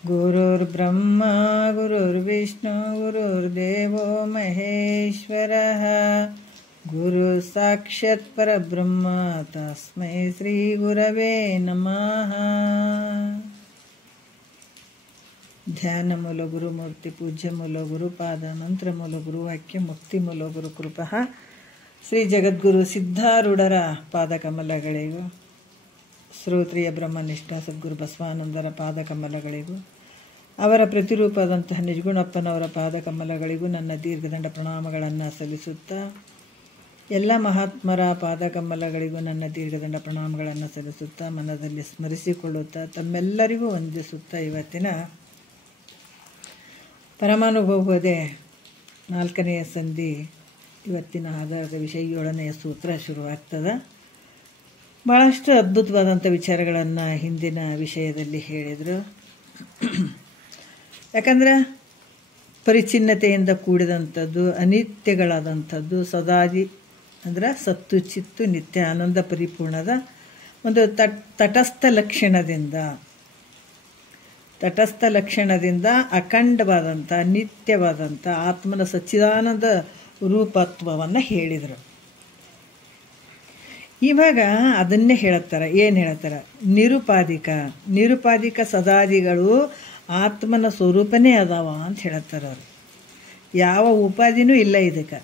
गुरुर्ब्रह्मा गुरुर्विष्णु गुरुर्देवो महेश्वरः गुरु साक्षात् परब्रह्म तस्मै श्री गुरवे नमः। ध्यान मूल गुरुमूर्ति पूज्य मूल गुरुपाद मंत्र मूल गुरुवाक्य मुक्ति मूल गुरुकृपः ಶ್ರೀ ಜಗದ್ಗುರು ಸಿದ್ಧಾರೂಢರ ಪಾದಕಮಲಗಳಿಗೂ ಶ್ರೋತ್ರಿಯ ಬ್ರಹ್ಮನಿಷ್ಠ ಸದ್ಗುರು ಬಸವಾನಂದರ ಪಾದಕಮಲಗಳಿಗೂ ಅವರ ಪ್ರತಿರೂಪದಂತಹ ನಿಜಗುಣಪ್ಪನವರ ಪಾದಕಮಲಗಳಿಗೂ ನನ್ನ ದೀರ್ಘದಂಡ ಪ್ರಣಾಮಗಳನ್ನು ಸಲ್ಲಿಸುತ್ತಾ ಎಲ್ಲ ಮಹಾತ್ಮರ ಪಾದಕಮಲಗಳಿಗೂ ನನ್ನ ದೀರ್ಘದಂಡ ಪ್ರಣಾಮಗಳನ್ನು ಸಲ್ಲಿಸುತ್ತಾ ಮನದಲ್ಲಿ ಸ್ಮರಿಸಿಕೊಳ್ಳುತ್ತಾ ತಮ್ಮೆಲ್ಲರಿಗೂ ವಂದಿಸುತ್ತಾ ಇವತ್ತಿನ ಪರಮಾನುಭವದೇ 4ನೇ ಸಂಧಿ ಇವತ್ತಿನ ಆಧಾರದ ವಿಷಯ 7ನೆಯ ಸೂತ್ರ ಶುರುವಾಗ್ತದೆ. ಭಾಳಷ್ಟು ಅದ್ಭುತವಾದಂಥ ವಿಚಾರಗಳನ್ನು ಹಿಂದಿನ ವಿಷಯದಲ್ಲಿ ಹೇಳಿದರು. ಯಾಕಂದರೆ ಪರಿಚ್ಛಿನ್ನತೆಯಿಂದ ಕೂಡಿದಂಥದ್ದು, ಅನಿತ್ಯಗಳಾದಂಥದ್ದು, ಸದಾದಿ ಅಂದರೆ ಸತ್ತು ಚಿತ್ತು ನಿತ್ಯ ಆನಂದ ಪರಿಪೂರ್ಣದ ಒಂದು ತಟಸ್ಥ ಲಕ್ಷಣದಿಂದ ಅಖಂಡವಾದಂಥ ನಿತ್ಯವಾದಂಥ ಆತ್ಮನ ಸಚ್ಚಿದಾನಂದ ರೂಪತ್ವವನ್ನು ಹೇಳಿದರು. ಇವಾಗ ಅದನ್ನೇ ಹೇಳುತ್ತಾರೆ. ಏನು ಹೇಳ್ತಾರೆ? ನಿರುಪಾಧಿಕ ಸದಾದಿಗಳು ಆತ್ಮನ ಸ್ವರೂಪನೇ ಅದಾವ ಅಂತ ಹೇಳ್ತಾರೆ ಅವರು. ಯಾವ ಉಪಾಧಿನೂ ಇಲ್ಲ ಇದಕ್ಕೆ.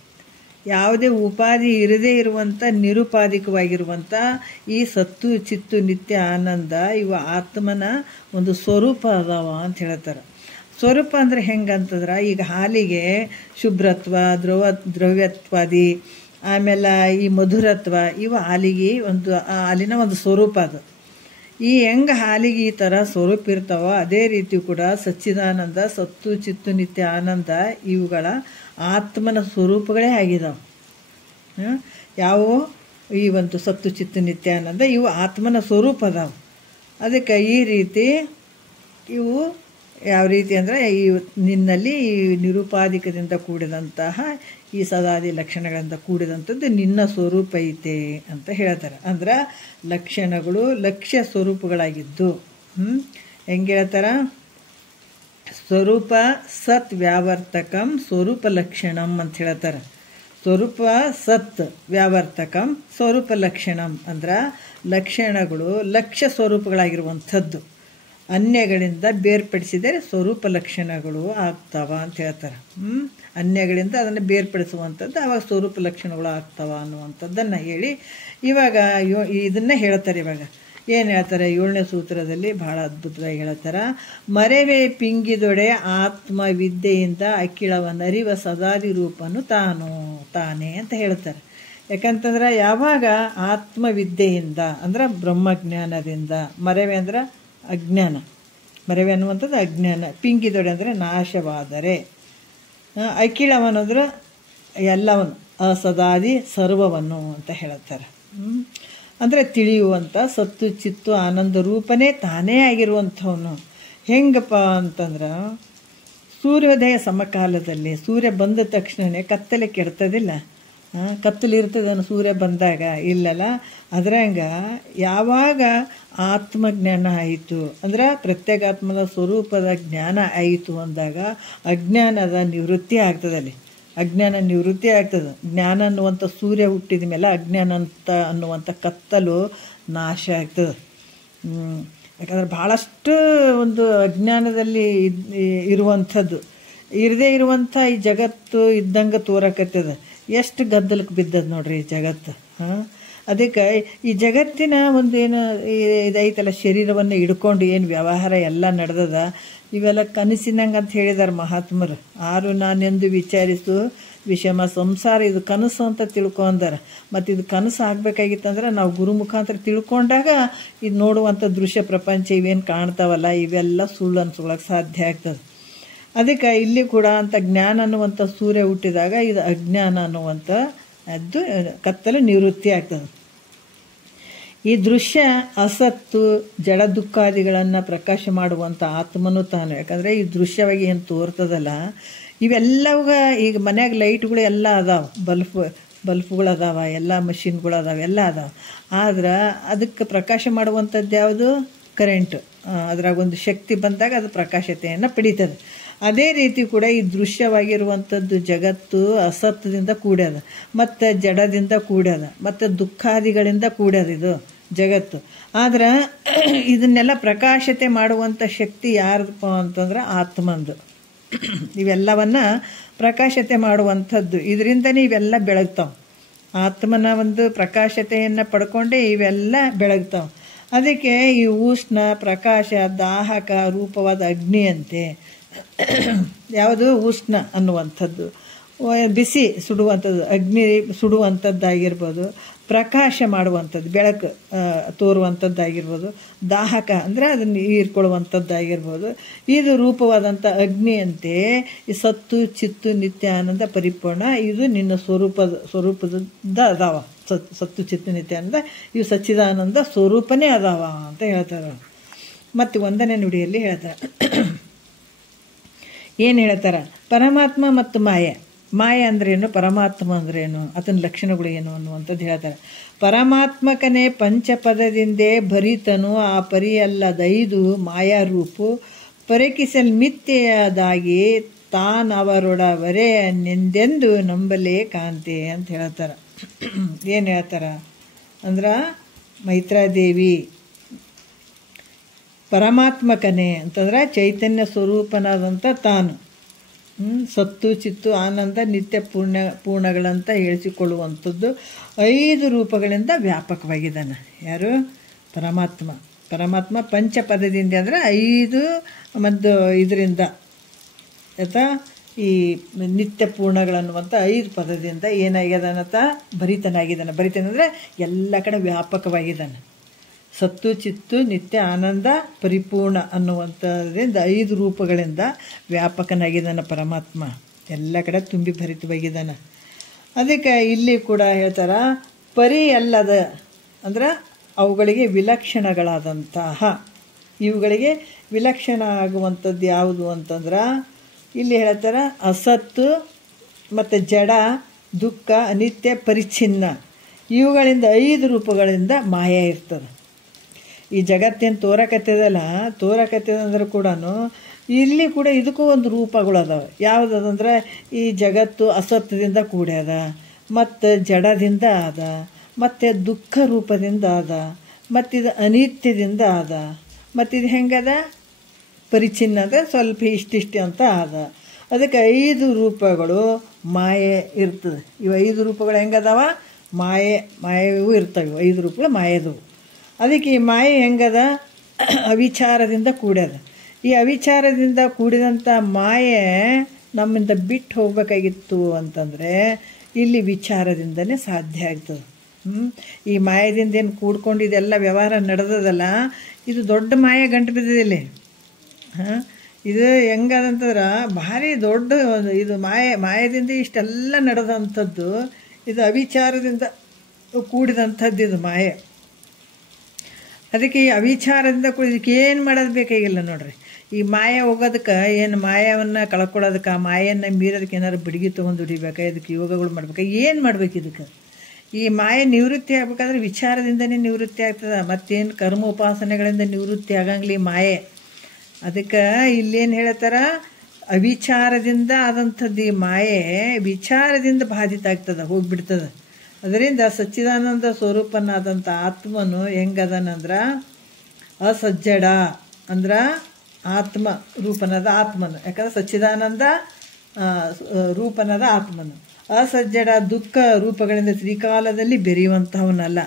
ಯಾವುದೇ ಉಪಾಧಿ ಇರದೇ ಇರುವಂಥ ನಿರುಪಾಧಿಕವಾಗಿರುವಂಥ ಈ ಸತ್ತು ಚಿತ್ತು ನಿತ್ಯ ಆನಂದ ಇವು ಆತ್ಮನ ಒಂದು ಸ್ವರೂಪ ಅದಾವ ಅಂತ ಹೇಳ್ತಾರೆ. ಸ್ವರೂಪ ಅಂದರೆ ಹೆಂಗಂತಂದ್ರೆ, ಈಗ ಹಾಲಿಗೆ ಶುಭ್ರತ್ವ, ದ್ರವ್ಯತ್ವಾದಿ, ಆಮೇಲೆ ಈ ಮಧುರತ್ವ, ಇವು ಹಾಲಿನ ಒಂದು ಸ್ವರೂಪ. ಅದು ಹೆಂಗೆ ಹಾಲಿಗೆ ಈ ಥರ ಸ್ವರೂಪ ಇರ್ತಾವೋ ಅದೇ ರೀತಿ ಕೂಡ ಸಚ್ಚಿದಾನಂದ, ಸತ್ತು ಚಿತ್ತು ನಿತ್ಯ ಆನಂದ ಇವುಗಳ ಆತ್ಮನ ಸ್ವರೂಪಗಳೇ ಆಗಿದಾವೆ. ಯಾವುವು ಈ ಒಂದು ಸತ್ತು ಚಿತ್ತು ನಿತ್ಯ ಆನಂದ ಇವು ಆತ್ಮನ ಸ್ವರೂಪ ಅದಾವೆ. ಅದಕ್ಕೆ ಈ ರೀತಿ ಇವು ಯಾವ ರೀತಿ ಅಂದರೆ ನಿನ್ನಲ್ಲಿ ಈ ನಿರುಪಾಧಿಕದಿಂದ ಕೂಡಿದಂತಹ ಈ ಸದಾದಿ ಲಕ್ಷಣಗಳಿಂದ ಕೂಡಿದಂಥದ್ದು ನಿನ್ನ ಸ್ವರೂಪ ಐತೆ ಅಂತ ಹೇಳ್ತಾರೆ. ಅಂದ್ರೆ ಲಕ್ಷಣಗಳು ಲಕ್ಷ್ಯ ಸ್ವರೂಪಗಳಾಗಿದ್ದು ಹೆಂಗೆ ಹೇಳ್ತಾರ? ಸ್ವರೂಪ ಸತ್ ವ್ಯಾವರ್ತಕಂ ಸ್ವರೂಪ ಲಕ್ಷಣಂ ಅಂತ ಹೇಳ್ತಾರೆ. ಸ್ವರೂಪ ಸತ್ ವ್ಯಾವರ್ತಕಂ ಸ್ವರೂಪ ಲಕ್ಷಣಂ ಅಂದ್ರೆ ಲಕ್ಷಣಗಳು ಲಕ್ಷ್ಯ ಸ್ವರೂಪಗಳಾಗಿರುವಂಥದ್ದು ಅನ್ಯಗಳಿಂದ ಬೇರ್ಪಡಿಸಿದರೆ ಸ್ವರೂಪ ಲಕ್ಷಣಗಳು ಆಗ್ತಾವ ಅಂತ ಹೇಳ್ತಾರೆ. ಅನ್ಯಗಳಿಂದ ಅದನ್ನು ಬೇರ್ಪಡಿಸುವಂಥದ್ದು ಆವಾಗ ಸ್ವರೂಪ ಲಕ್ಷಣಗಳು ಆಗ್ತಾವ ಅನ್ನುವಂಥದ್ದನ್ನು ಹೇಳಿ ಇವಾಗ ಇದನ್ನೇ ಹೇಳ್ತಾರೆ. ಇವಾಗ ಏನು ಹೇಳ್ತಾರೆ? 7ನೇ ಸೂತ್ರದಲ್ಲಿ ಭಾಳ ಅದ್ಭುತವಾಗಿ ಹೇಳ್ತಾರೆ. ಮರೆವೇ ಪಿಂಗಿದೊಡೆ ಆತ್ಮವಿದ್ಯೆಯಿಂದ ಅಖಿಳವನರಿವ ಸದಾದಿ ರೂಪನು ತಾನೇ ಅಂತ ಹೇಳ್ತಾರೆ. ಯಾಕಂತಂದ್ರೆ ಯಾವಾಗ ಆತ್ಮವಿದ್ಯೆಯಿಂದ ಅಂದ್ರೆ ಬ್ರಹ್ಮಜ್ಞಾನದಿಂದ, ಮರೆವೆ ಅಂದ್ರೆ ಅಜ್ಞಾನ, ಮರೆವೆ ಅನ್ನುವಂಥದ್ದು ಅಜ್ಞಾನ, ಪಿಂಗಿದೊಡೆ ಅಂದರೆ ನಾಶವಾದರೆ, ಅಖಿಳವನಂದ್ರೆ ಎಲ್ಲವನ್ನು, ಅಸದಾದಿ ಸರ್ವವನ್ನು ಅಂತ ಹೇಳ್ತಾರೆ. ಅಂದರೆ ತಿಳಿಯುವಂಥ ಸತ್ತು ಚಿತ್ತು ಆನಂದ ರೂಪನೇ ತಾನೇ ಆಗಿರುವಂಥವನು. ಹೆಂಗಪ್ಪ ಅಂತಂದ್ರೆ ಸೂರ್ಯೋದಯ ಸಮಕಾಲದಲ್ಲಿ ಸೂರ್ಯ ಬಂದ ತಕ್ಷಣವೇ ಕತ್ತಲೆ ಕೆಡ್ತದಿಲ್ಲ, ಕತ್ತಲಿರ್ತದೆ ಸೂರ್ಯ ಬಂದಾಗ ಇಲ್ಲಲ್ಲ. ಅದ್ರಂಗ ಯಾವಾಗ ಆತ್ಮಜ್ಞಾನ ಆಯಿತು ಅಂದ್ರೆ ಪ್ರತ್ಯೇಕಾತ್ಮದ ಸ್ವರೂಪದ ಜ್ಞಾನ ಆಯಿತು ಅಂದಾಗ ಅಜ್ಞಾನದ ನಿವೃತ್ತಿ ಆಗ್ತದಲ್ಲಿ, ಅಜ್ಞಾನ ನಿವೃತ್ತಿ ಆಗ್ತದೆ. ಜ್ಞಾನ ಅನ್ನುವಂಥ ಸೂರ್ಯ ಹುಟ್ಟಿದ ಮೇಲೆ ಅಜ್ಞಾನ ಅನ್ನುವಂಥ ಕತ್ತಲು ನಾಶ ಆಗ್ತದೆ. ಯಾಕಂದ್ರೆ ಭಾಳಷ್ಟು ಒಂದು ಅಜ್ಞಾನದಲ್ಲಿ ಇರುವಂಥದ್ದು ಇರದೇ ಇರುವಂಥ ಈ ಜಗತ್ತು ಇದ್ದಂಗೆ ತೋರಕತ್ತದ. ಎಷ್ಟು ಗದ್ದಲಕ್ಕೆ ಬಿದ್ದದ ನೋಡ್ರಿ ಈ ಜಗತ್ತು. ಅದಕ್ಕೆ ಈ ಜಗತ್ತಿನ ಒಂದೇನು ಇದೈತಲ್ಲ, ಶರೀರವನ್ನು ಹಿಡ್ಕೊಂಡು ಏನು ವ್ಯವಹಾರ ಎಲ್ಲ ನಡೆದದ ಇವೆಲ್ಲ ಕನಸಿನಂಗೆ ಅಂತ ಹೇಳಿದಾರೆ ಮಹಾತ್ಮರು. ಆರು ನಾನೆಂದು ವಿಚಾರಿಸು ವಿಷಮ ಸಂಸಾರ, ಇದು ಕನಸು ಅಂತ ತಿಳ್ಕೊಂಡಾರ. ಮತ್ತು ಇದು ಕನಸು ಆಗಬೇಕಾಗಿತ್ತಂದ್ರೆ ನಾವು ಗುರು ಮುಖಾಂತರ ತಿಳ್ಕೊಂಡಾಗ ಇದು ನೋಡುವಂಥ ದೃಶ್ಯ ಪ್ರಪಂಚ ಇವೇನು ಕಾಣ್ತಾವಲ್ಲ ಇವೆಲ್ಲ ಸುಳ್ಳು ಅನ್ಸ್ಕೊಳಕ್ಕೆ ಸಾಧ್ಯ ಆಗ್ತದೆ. ಅದಕ್ಕೆ ಇಲ್ಲಿ ಕೂಡ ಅಂತ ಜ್ಞಾನ ಅನ್ನುವಂಥ ಸೂರ್ಯ ಹುಟ್ಟಿದಾಗ ಇದು ಅಜ್ಞಾನ ಅನ್ನುವಂಥ ಅದು ಕತ್ತಲು ನಿವೃತ್ತಿ ಆಗ್ತದೆ. ಈ ದೃಶ್ಯ ಅಸತ್ತು ಜಡ ದುಃಖಾದಿಗಳನ್ನು ಪ್ರಕಾಶ ಮಾಡುವಂಥ ಆತ್ಮನು ತಾನು. ಯಾಕಂದರೆ ಈ ದೃಶ್ಯವಾಗಿ ಏನು ತೋರ್ತದಲ್ಲ ಇವೆಲ್ಲವಾಗ ಈಗ ಮನ್ಯಾಗ ಲೈಟ್ಗಳು ಎಲ್ಲ ಅದಾವೆ, ಬಲ್ಬ್ ಬಲ್ಫ್ಗಳು ಅದಾವ, ಎಲ್ಲ ಮಷಿನ್ಗಳು ಅದಾವೆ, ಎಲ್ಲ ಅದಾವೆ. ಆದ್ರೆ ಅದಕ್ಕೆ ಪ್ರಕಾಶ ಮಾಡುವಂಥದ್ದು ಯಾವುದು? ಕರೆಂಟು. ಅದ್ರಾಗ ಒಂದು ಶಕ್ತಿ ಬಂದಾಗ ಅದು ಪ್ರಕಾಶತೆಯನ್ನು ಪಡೀತದೆ. ಅದೇ ರೀತಿ ಕೂಡ ಈ ದೃಶ್ಯವಾಗಿರುವಂಥದ್ದು ಜಗತ್ತು ಅಸತ್ಯದಿಂದ ಕೂಡ್ಯದ, ಮತ್ತು ಜಡದಿಂದ ಕೂಡ್ಯದ, ಮತ್ತು ದುಃಖಾದಿಗಳಿಂದ ಕೂಡ್ಯದ ಇದು ಜಗತ್ತು. ಆದ್ರೆ ಇದನ್ನೆಲ್ಲ ಪ್ರಕಾಶತೆ ಮಾಡುವಂಥ ಶಕ್ತಿ ಯಾರದಪ್ಪ ಅಂತಂದ್ರೆ ಆತ್ಮಂದು. ಇವೆಲ್ಲವನ್ನ ಪ್ರಕಾಶತೆ ಮಾಡುವಂಥದ್ದು, ಇದರಿಂದನೇ ಇವೆಲ್ಲ ಬೆಳಗ್ತಾವೆ. ಆತ್ಮನ ಒಂದು ಪ್ರಕಾಶತೆಯನ್ನು ಪಡ್ಕೊಂಡೇ ಇವೆಲ್ಲ ಬೆಳಗ್ತಾವೆ. ಅದಕ್ಕೆ ಈ ಉಷ್ಣ, ಪ್ರಕಾಶ, ದಾಹಕ ರೂಪವಾದ ಅಗ್ನಿಯಂತೆ ಯಾವುದು ಉಷ್ಣ ಅನ್ನುವಂಥದ್ದು, ಬಿಸಿ ಸುಡುವಂಥದ್ದು, ಅಗ್ನಿ ಸುಡುವಂಥದ್ದಾಗಿರ್ಬೋದು, ಪ್ರಕಾಶ ಮಾಡುವಂಥದ್ದು, ಬೆಳಕು ತೋರುವಂಥದ್ದಾಗಿರ್ಬೋದು, ದಾಹಕ ಅಂದರೆ ಅದನ್ನು ಹೀರ್ಕೊಳ್ಳುವಂಥದ್ದಾಗಿರ್ಬೋದು. ಇದು ರೂಪವಾದಂಥ ಅಗ್ನಿಯಂತೆ ಈ ಸತ್ತು ಚಿತ್ತು ನಿತ್ಯ ಆನಂದ ಪರಿಪೂರ್ಣ ಇದು ನಿನ್ನ ಸ್ವರೂಪದ ಅದಾವ. ಸತ್ತು ಚಿತ್ತು ನಿತ್ಯ ಆನಂದ ಇವು ಸಚ್ಚಿದಾನಂದ ಸ್ವರೂಪನೇ ಅದಾವ ಅಂತ ಹೇಳ್ತಾರೆ. ಮತ್ತು 1ನೇ ನುಡಿಯಲ್ಲಿ ಹೇಳ್ತಾರೆ, ಏನು ಹೇಳ್ತಾರೆ? ಪರಮಾತ್ಮ ಮತ್ತು ಮಾಯೆ ಅಂದ್ರೇನು, ಪರಮಾತ್ಮ ಅಂದ್ರೇನು, ಅದನ್ನ ಲಕ್ಷಣಗಳು ಏನು ಅನ್ನುವಂಥದ್ದು ಹೇಳ್ತಾರೆ. ಪರಮಾತ್ಮಕನೇ ಪಂಚಪದದಿಂದೇ ಭರಿತನು ಆ ಪರಿಯಲ್ಲದೈದು ಮಾಯಾರೂಪು ಪರಕಿಸಲ್ ಮಿಥ್ಯೆಯಾದಾಗಿ ತಾನವರೊಡವರೇ ನೆಂದೆಂದು ನಂಬಲೇ ಕಾಂತೆ ಅಂತ ಹೇಳ್ತಾರೆ. ಏನು ಹೇಳ್ತಾರೆ ಅಂದ್ರೆ, ಮೈತ್ರಾದೇವಿ ಪರಮಾತ್ಮಕನೇ ಅಂತಂದ್ರೆ ಚೈತನ್ಯ ಸ್ವರೂಪನಾದಂಥ ತಾನು ಸತ್ತು ಚಿತ್ತು ಆನಂದ ನಿತ್ಯ ಪೂರ್ಣಗಳಂತ ಹೇಳಿಸಿಕೊಳ್ಳುವಂಥದ್ದು 5 ರೂಪಗಳಿಂದ ವ್ಯಾಪಕವಾಗಿದ್ದಾನೆ. ಯಾರು? ಪರಮಾತ್ಮ ಪಂಚಪದದಿಂದ ಅಂದರೆ 5 ಮತ್ತು ಇದರಿಂದ ಆಯ್ತಾ ಈ ನಿತ್ಯ ಪೂರ್ಣಗಳನ್ನುವಂಥ 5 ಪದದಿಂದ ಏನಾಗ್ಯದಾನತ ಭರಿತನಾಗಿದ್ದಾನೆ. ಅಂದರೆ ಎಲ್ಲ ಕಡೆ ವ್ಯಾಪಕವಾಗಿದ್ದಾನೆ. ಸತ್ತು ಚಿತ್ತು ನಿತ್ಯ ಆನಂದ ಪರಿಪೂರ್ಣ ಅನ್ನುವಂಥದ್ರಿಂದ 5 ರೂಪಗಳಿಂದ ವ್ಯಾಪಕನಾಗಿದ್ದಾನೆ ಪರಮಾತ್ಮ. ಎಲ್ಲ ಕಡೆ ತುಂಬಿ ಭರಿತವಾಗಿದ್ದಾನೆ. ಅದಕ್ಕೆ ಇಲ್ಲಿ ಕೂಡ ಹೇಳ್ತಾರ, ಪರಿ ಅಲ್ಲದ ಅಂದ್ರೆ ಅವುಗಳಿಗೆ ವಿಲಕ್ಷಣಗಳಾದಂತಹ, ಇವುಗಳಿಗೆ ವಿಲಕ್ಷಣ ಆಗುವಂಥದ್ದು ಯಾವುದು ಅಂತಂದ್ರೆ ಇಲ್ಲಿ ಹೇಳ್ತಾರೆ, ಅಸತ್ತು ಮತ್ತು ಜಡ, ದುಃಖ, ಅನಿತ್ಯ, ಪರಿಚ್ಛಿನ್ನ ಇವುಗಳಿಂದ 5 ರೂಪಗಳಿಂದ ಮಾಯ ಇರ್ತದೆ. ಈ ಜಗತ್ತೇನು ತೋರಕತ್ತದಂದ್ರೆ ಕೂಡ ಇಲ್ಲಿ ಕೂಡ ಇದಕ್ಕೂ ಒಂದು ರೂಪಗಳು ಅದಾವೆ. ಯಾವುದಂದ್ರೆ ಈ ಜಗತ್ತು ಅಸತ್ಯದಿಂದ ಕೂಡ್ಯದ, ಮತ್ತು ಜಡದಿಂದ ಆದ, ಮತ್ತು ದುಃಖ ರೂಪದಿಂದ ಆದ, ಮತ್ತಿದು ಅನಿತ್ಯದಿಂದ ಆದ, ಮತ್ತಿದು ಹೆಂಗದ ಪರಿಚ್ಛಿನ್ನ ಅಂದರೆ ಸ್ವಲ್ಪ ಇಷ್ಟಿಷ್ಟು ಅಂತ ಆದ. ಅದಕ್ಕೆ 5 ರೂಪಗಳು ಮಾಯೆ ಇರ್ತದೆ. ಇವು 5 ರೂಪಗಳು ಹೆಂಗದಾವ? ಮಾಯವೂ ಇರ್ತವೆ. 5 ರೂಪಗಳು ಮಾಯದವು. ಅದಕ್ಕೆ ಈ ಮಾಯೆ ಹೆಂಗದ? ಅವಿಚಾರದಿಂದ ಕೂಡ್ಯದ. ಈ ಅವಿಚಾರದಿಂದ ಕೂಡಿದಂಥ ಮಾಯೆ ನಮ್ಮಿಂದ ಬಿಟ್ಟು ಹೋಗ್ಬೇಕಾಗಿತ್ತು ಅಂತಂದರೆ ಇಲ್ಲಿ ವಿಚಾರದಿಂದನೇ ಸಾಧ್ಯ ಆಗ್ತದೆ. ಈ ಮಾಯದಿಂದ ಏನು ಕೂಡ್ಕೊಂಡು ಇದೆಲ್ಲ ವ್ಯವಹಾರ ನಡೆದದಲ್ಲ, ಇದು ದೊಡ್ಡ ಮಾಯೆ ಗಂಟು ಬಿದ್ದಿದೆ. ಇದು ಹೆಂಗದಂತಂದ್ರೆ ಭಾರಿ ದೊಡ್ಡ ಇದು ಮಾಯದಿಂದ ಇಷ್ಟೆಲ್ಲ ನಡೆದಂಥದ್ದು. ಇದು ಅವಿಚಾರದಿಂದ ಕೂಡಿದಂಥದ್ದು ಇದು ಮಾಯೆ. ಅದಕ್ಕೆ ಈ ಅವಿಚಾರದಿಂದ ಇದಕ್ಕೆ ಏನು ಮಾಡೋದು ಬೇಕಾಗಿಲ್ಲ ನೋಡ್ರಿ. ಈ ಮಾಯ ಹೋಗೋದಕ್ಕೆ ಏನು ಮಾಯವನ್ನು ಕಳ್ಕೊಳ್ಳೋದಕ್ಕೆ, ಆ ಮಾಯನ್ನು ಮೀರೋದಕ್ಕೆ ಏನಾದ್ರು ಬಿಡುಗಿ ತೊಗೊಂಡು ಹಿಡಿಬೇಕಾ, ಇದಕ್ಕೆ ಯೋಗಗಳು ಮಾಡ್ಬೇಕಾ, ಏನು ಮಾಡ್ಬೇಕು? ಇದಕ್ಕೆ ಈ ಮಾಯ ನಿವೃತ್ತಿ ಆಗ್ಬೇಕಾದ್ರೆ ವಿಚಾರದಿಂದನೇ ನಿವೃತ್ತಿ ಆಗ್ತದೆ. ಮತ್ತೇನು ಕರ್ಮ ಉಪಾಸನೆಗಳಿಂದ ನಿವೃತ್ತಿ ಆಗಂಗಿಲ್ಲ ಈ ಮಾಯೆ. ಅದಕ್ಕೆ ಇಲ್ಲೇನು ಹೇಳ್ತಾರ, ಅವಿಚಾರದಿಂದ ಆದಂಥದ್ದು ಈ ಮಾಯೆ ವಿಚಾರದಿಂದ ಬಾಧಿತ ಆಗ್ತದೆ, ಹೋಗಿಬಿಡ್ತದೆ. ಅದರಿಂದ ಸಚ್ಚಿದಾನಂದ ಸ್ವರೂಪನಾದಂಥ ಆತ್ಮನು ಹೆಂಗದನಂದ್ರೆ ಅಸಜ್ಜಡ ಅಂದ್ರೆ ಆತ್ಮ ರೂಪನಾದ ಆತ್ಮನು. ಯಾಕಂದ್ರೆ ಸಚ್ಚಿದಾನಂದ ರೂಪನಾದ ಆತ್ಮನು. ಅಸಜ್ಜಡ ದುಃಖ ರೂಪಗಳಿಂದ ತ್ರಿಕಾಲದಲ್ಲಿ ಬೆರೆಯುವಂಥವನಲ್ಲ.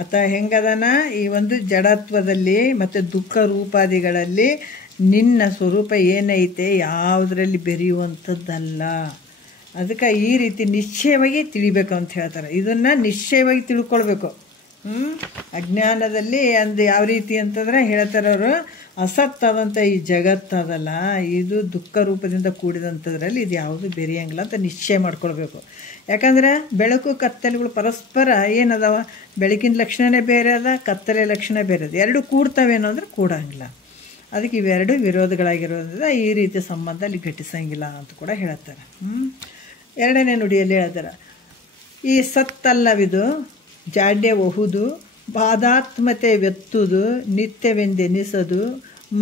ಆತ ಹೆಂಗದನ ಈ ಒಂದು ಜಡತ್ವದಲ್ಲಿ ಮತ್ತು ದುಃಖ ರೂಪಾದಿಗಳಲ್ಲಿ ನಿನ್ನ ಸ್ವರೂಪ ಏನೈತೆ ಯಾವುದರಲ್ಲಿ ಬೆರೆಯುವಂಥದ್ದಲ್ಲ. ಅದಕ್ಕೆ ಈ ರೀತಿ ನಿಶ್ಚಯವಾಗಿ ತಿಳಿಬೇಕು ಅಂತ ಹೇಳ್ತಾರೆ. ಇದನ್ನು ನಿಶ್ಚಯವಾಗಿ ತಿಳ್ಕೊಳ್ಬೇಕು. ಅಜ್ಞಾನದಲ್ಲಿ ಅಂದು ಯಾವ ರೀತಿ ಅಂತಂದ್ರೆ ಹೇಳ್ತಾರೆ ಅವರು, ಅಸತ್ತಾದಂಥ ಈ ಜಗತ್ತದಲ್ಲ, ಇದು ದುಃಖ ರೂಪದಿಂದ ಕೂಡಿದಂಥದ್ರಲ್ಲಿ ಇದು ಯಾವುದು ಬೆರೆಯಂಗಿಲ್ಲ ಅಂತ ನಿಶ್ಚಯ ಮಾಡ್ಕೊಳ್ಬೇಕು. ಯಾಕಂದ್ರೆ ಬೆಳಕು ಕತ್ತಲೆಗಳು ಪರಸ್ಪರ ಏನದಾವ, ಬೆಳಕಿನ ಲಕ್ಷಣನೇ ಬೇರೆ ಅದ, ಕತ್ತಲೆ ಲಕ್ಷಣ ಬೇರೆ ಅದ. ಎರಡು ಕೂಡ್ತಾವೇನೋ ಅಂದ್ರೆ ಕೂಡಂಗಿಲ್ಲ. ಅದಕ್ಕೆ ಇವೆರಡು ವಿರೋಧಗಳಾಗಿರೋದ್ರಿಂದ ಈ ರೀತಿ ಸಂಬಂಧ ಅಲ್ಲಿ ಘಟಿಸಂಗಿಲ್ಲ ಅಂತ ಕೂಡ ಹೇಳ್ತಾರೆ. 2ನೇ ನುಡಿಯಲ್ಲಿ ಹೇಳ್ತಾರೆ, ಈ ಸತ್ತಲ್ಲವಿದು ಜಾಡ್ಯಬಹುದು ಬಾಧಾತ್ಮತೆ ವ್ಯತ್ತುದು ನಿತ್ಯವೆಂದೆನಿಸದು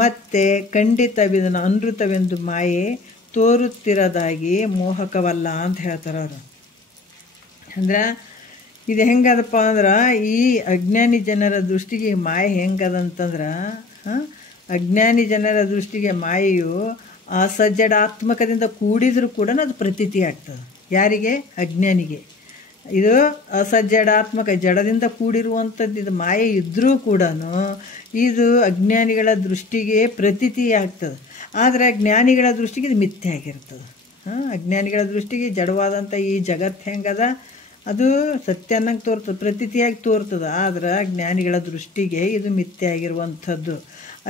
ಮತ್ತೆ ಖಂಡಿತವಿದನ ಅನೃತವೆಂದು ಮಾಯೆ ತೋರುತ್ತಿರೋದಾಗಿ ಮೋಹಕವಲ್ಲ ಅಂತ ಹೇಳ್ತಾರೆ ಅವರು. ಅಂದ್ರೆ ಇದು ಹೆಂಗದಪ್ಪ ಅಂದ್ರೆ ಈ ಅಜ್ಞಾನಿ ಜನರ ದೃಷ್ಟಿಗೆ ಮಾಯೆ ಹೆಂಗದಂತಂದ್ರೆ ಅಜ್ಞಾನಿ ಜನರ ದೃಷ್ಟಿಗೆ ಮಾಯೆಯು ಅಸಜ್ಜಡಾತ್ಮಕದಿಂದ ಕೂಡಿದ್ರೂ ಕೂಡ ಅದು ಪ್ರತೀತಿ ಆಗ್ತದೆ. ಯಾರಿಗೆ? ಅಜ್ಞಾನಿಗೆ. ಇದು ಅಸಜ್ಜಡಾತ್ಮಕ ಜಡದಿಂದ ಕೂಡಿರುವಂಥದ್ದು ಇದು ಮಾಯೆ ಇದ್ದರೂ ಕೂಡ ಇದು ಅಜ್ಞಾನಿಗಳ ದೃಷ್ಟಿಗೆ ಪ್ರತೀತಿ ಆಗ್ತದೆ. ಆದರೆ ಜ್ಞಾನಿಗಳ ದೃಷ್ಟಿಗೆ ಇದು ಮಿಥ್ಯೆ ಆಗಿರ್ತದೆ. ಅಜ್ಞಾನಿಗಳ ದೃಷ್ಟಿಗೆ ಜಡವಾದಂಥ ಈ ಜಗತ್ತು ಹೆಂಗದ ಅದು ಸತ್ಯ ಅನ್ನಂಗೆ ತೋರ್ತದೆ, ಪ್ರತೀತಿಯಾಗಿ ತೋರ್ತದೆ. ಆದ್ರೆ ಜ್ಞಾನಿಗಳ ದೃಷ್ಟಿಗೆ ಇದು ಮಿಥ್ಯೆ ಆಗಿರುವಂಥದ್ದು.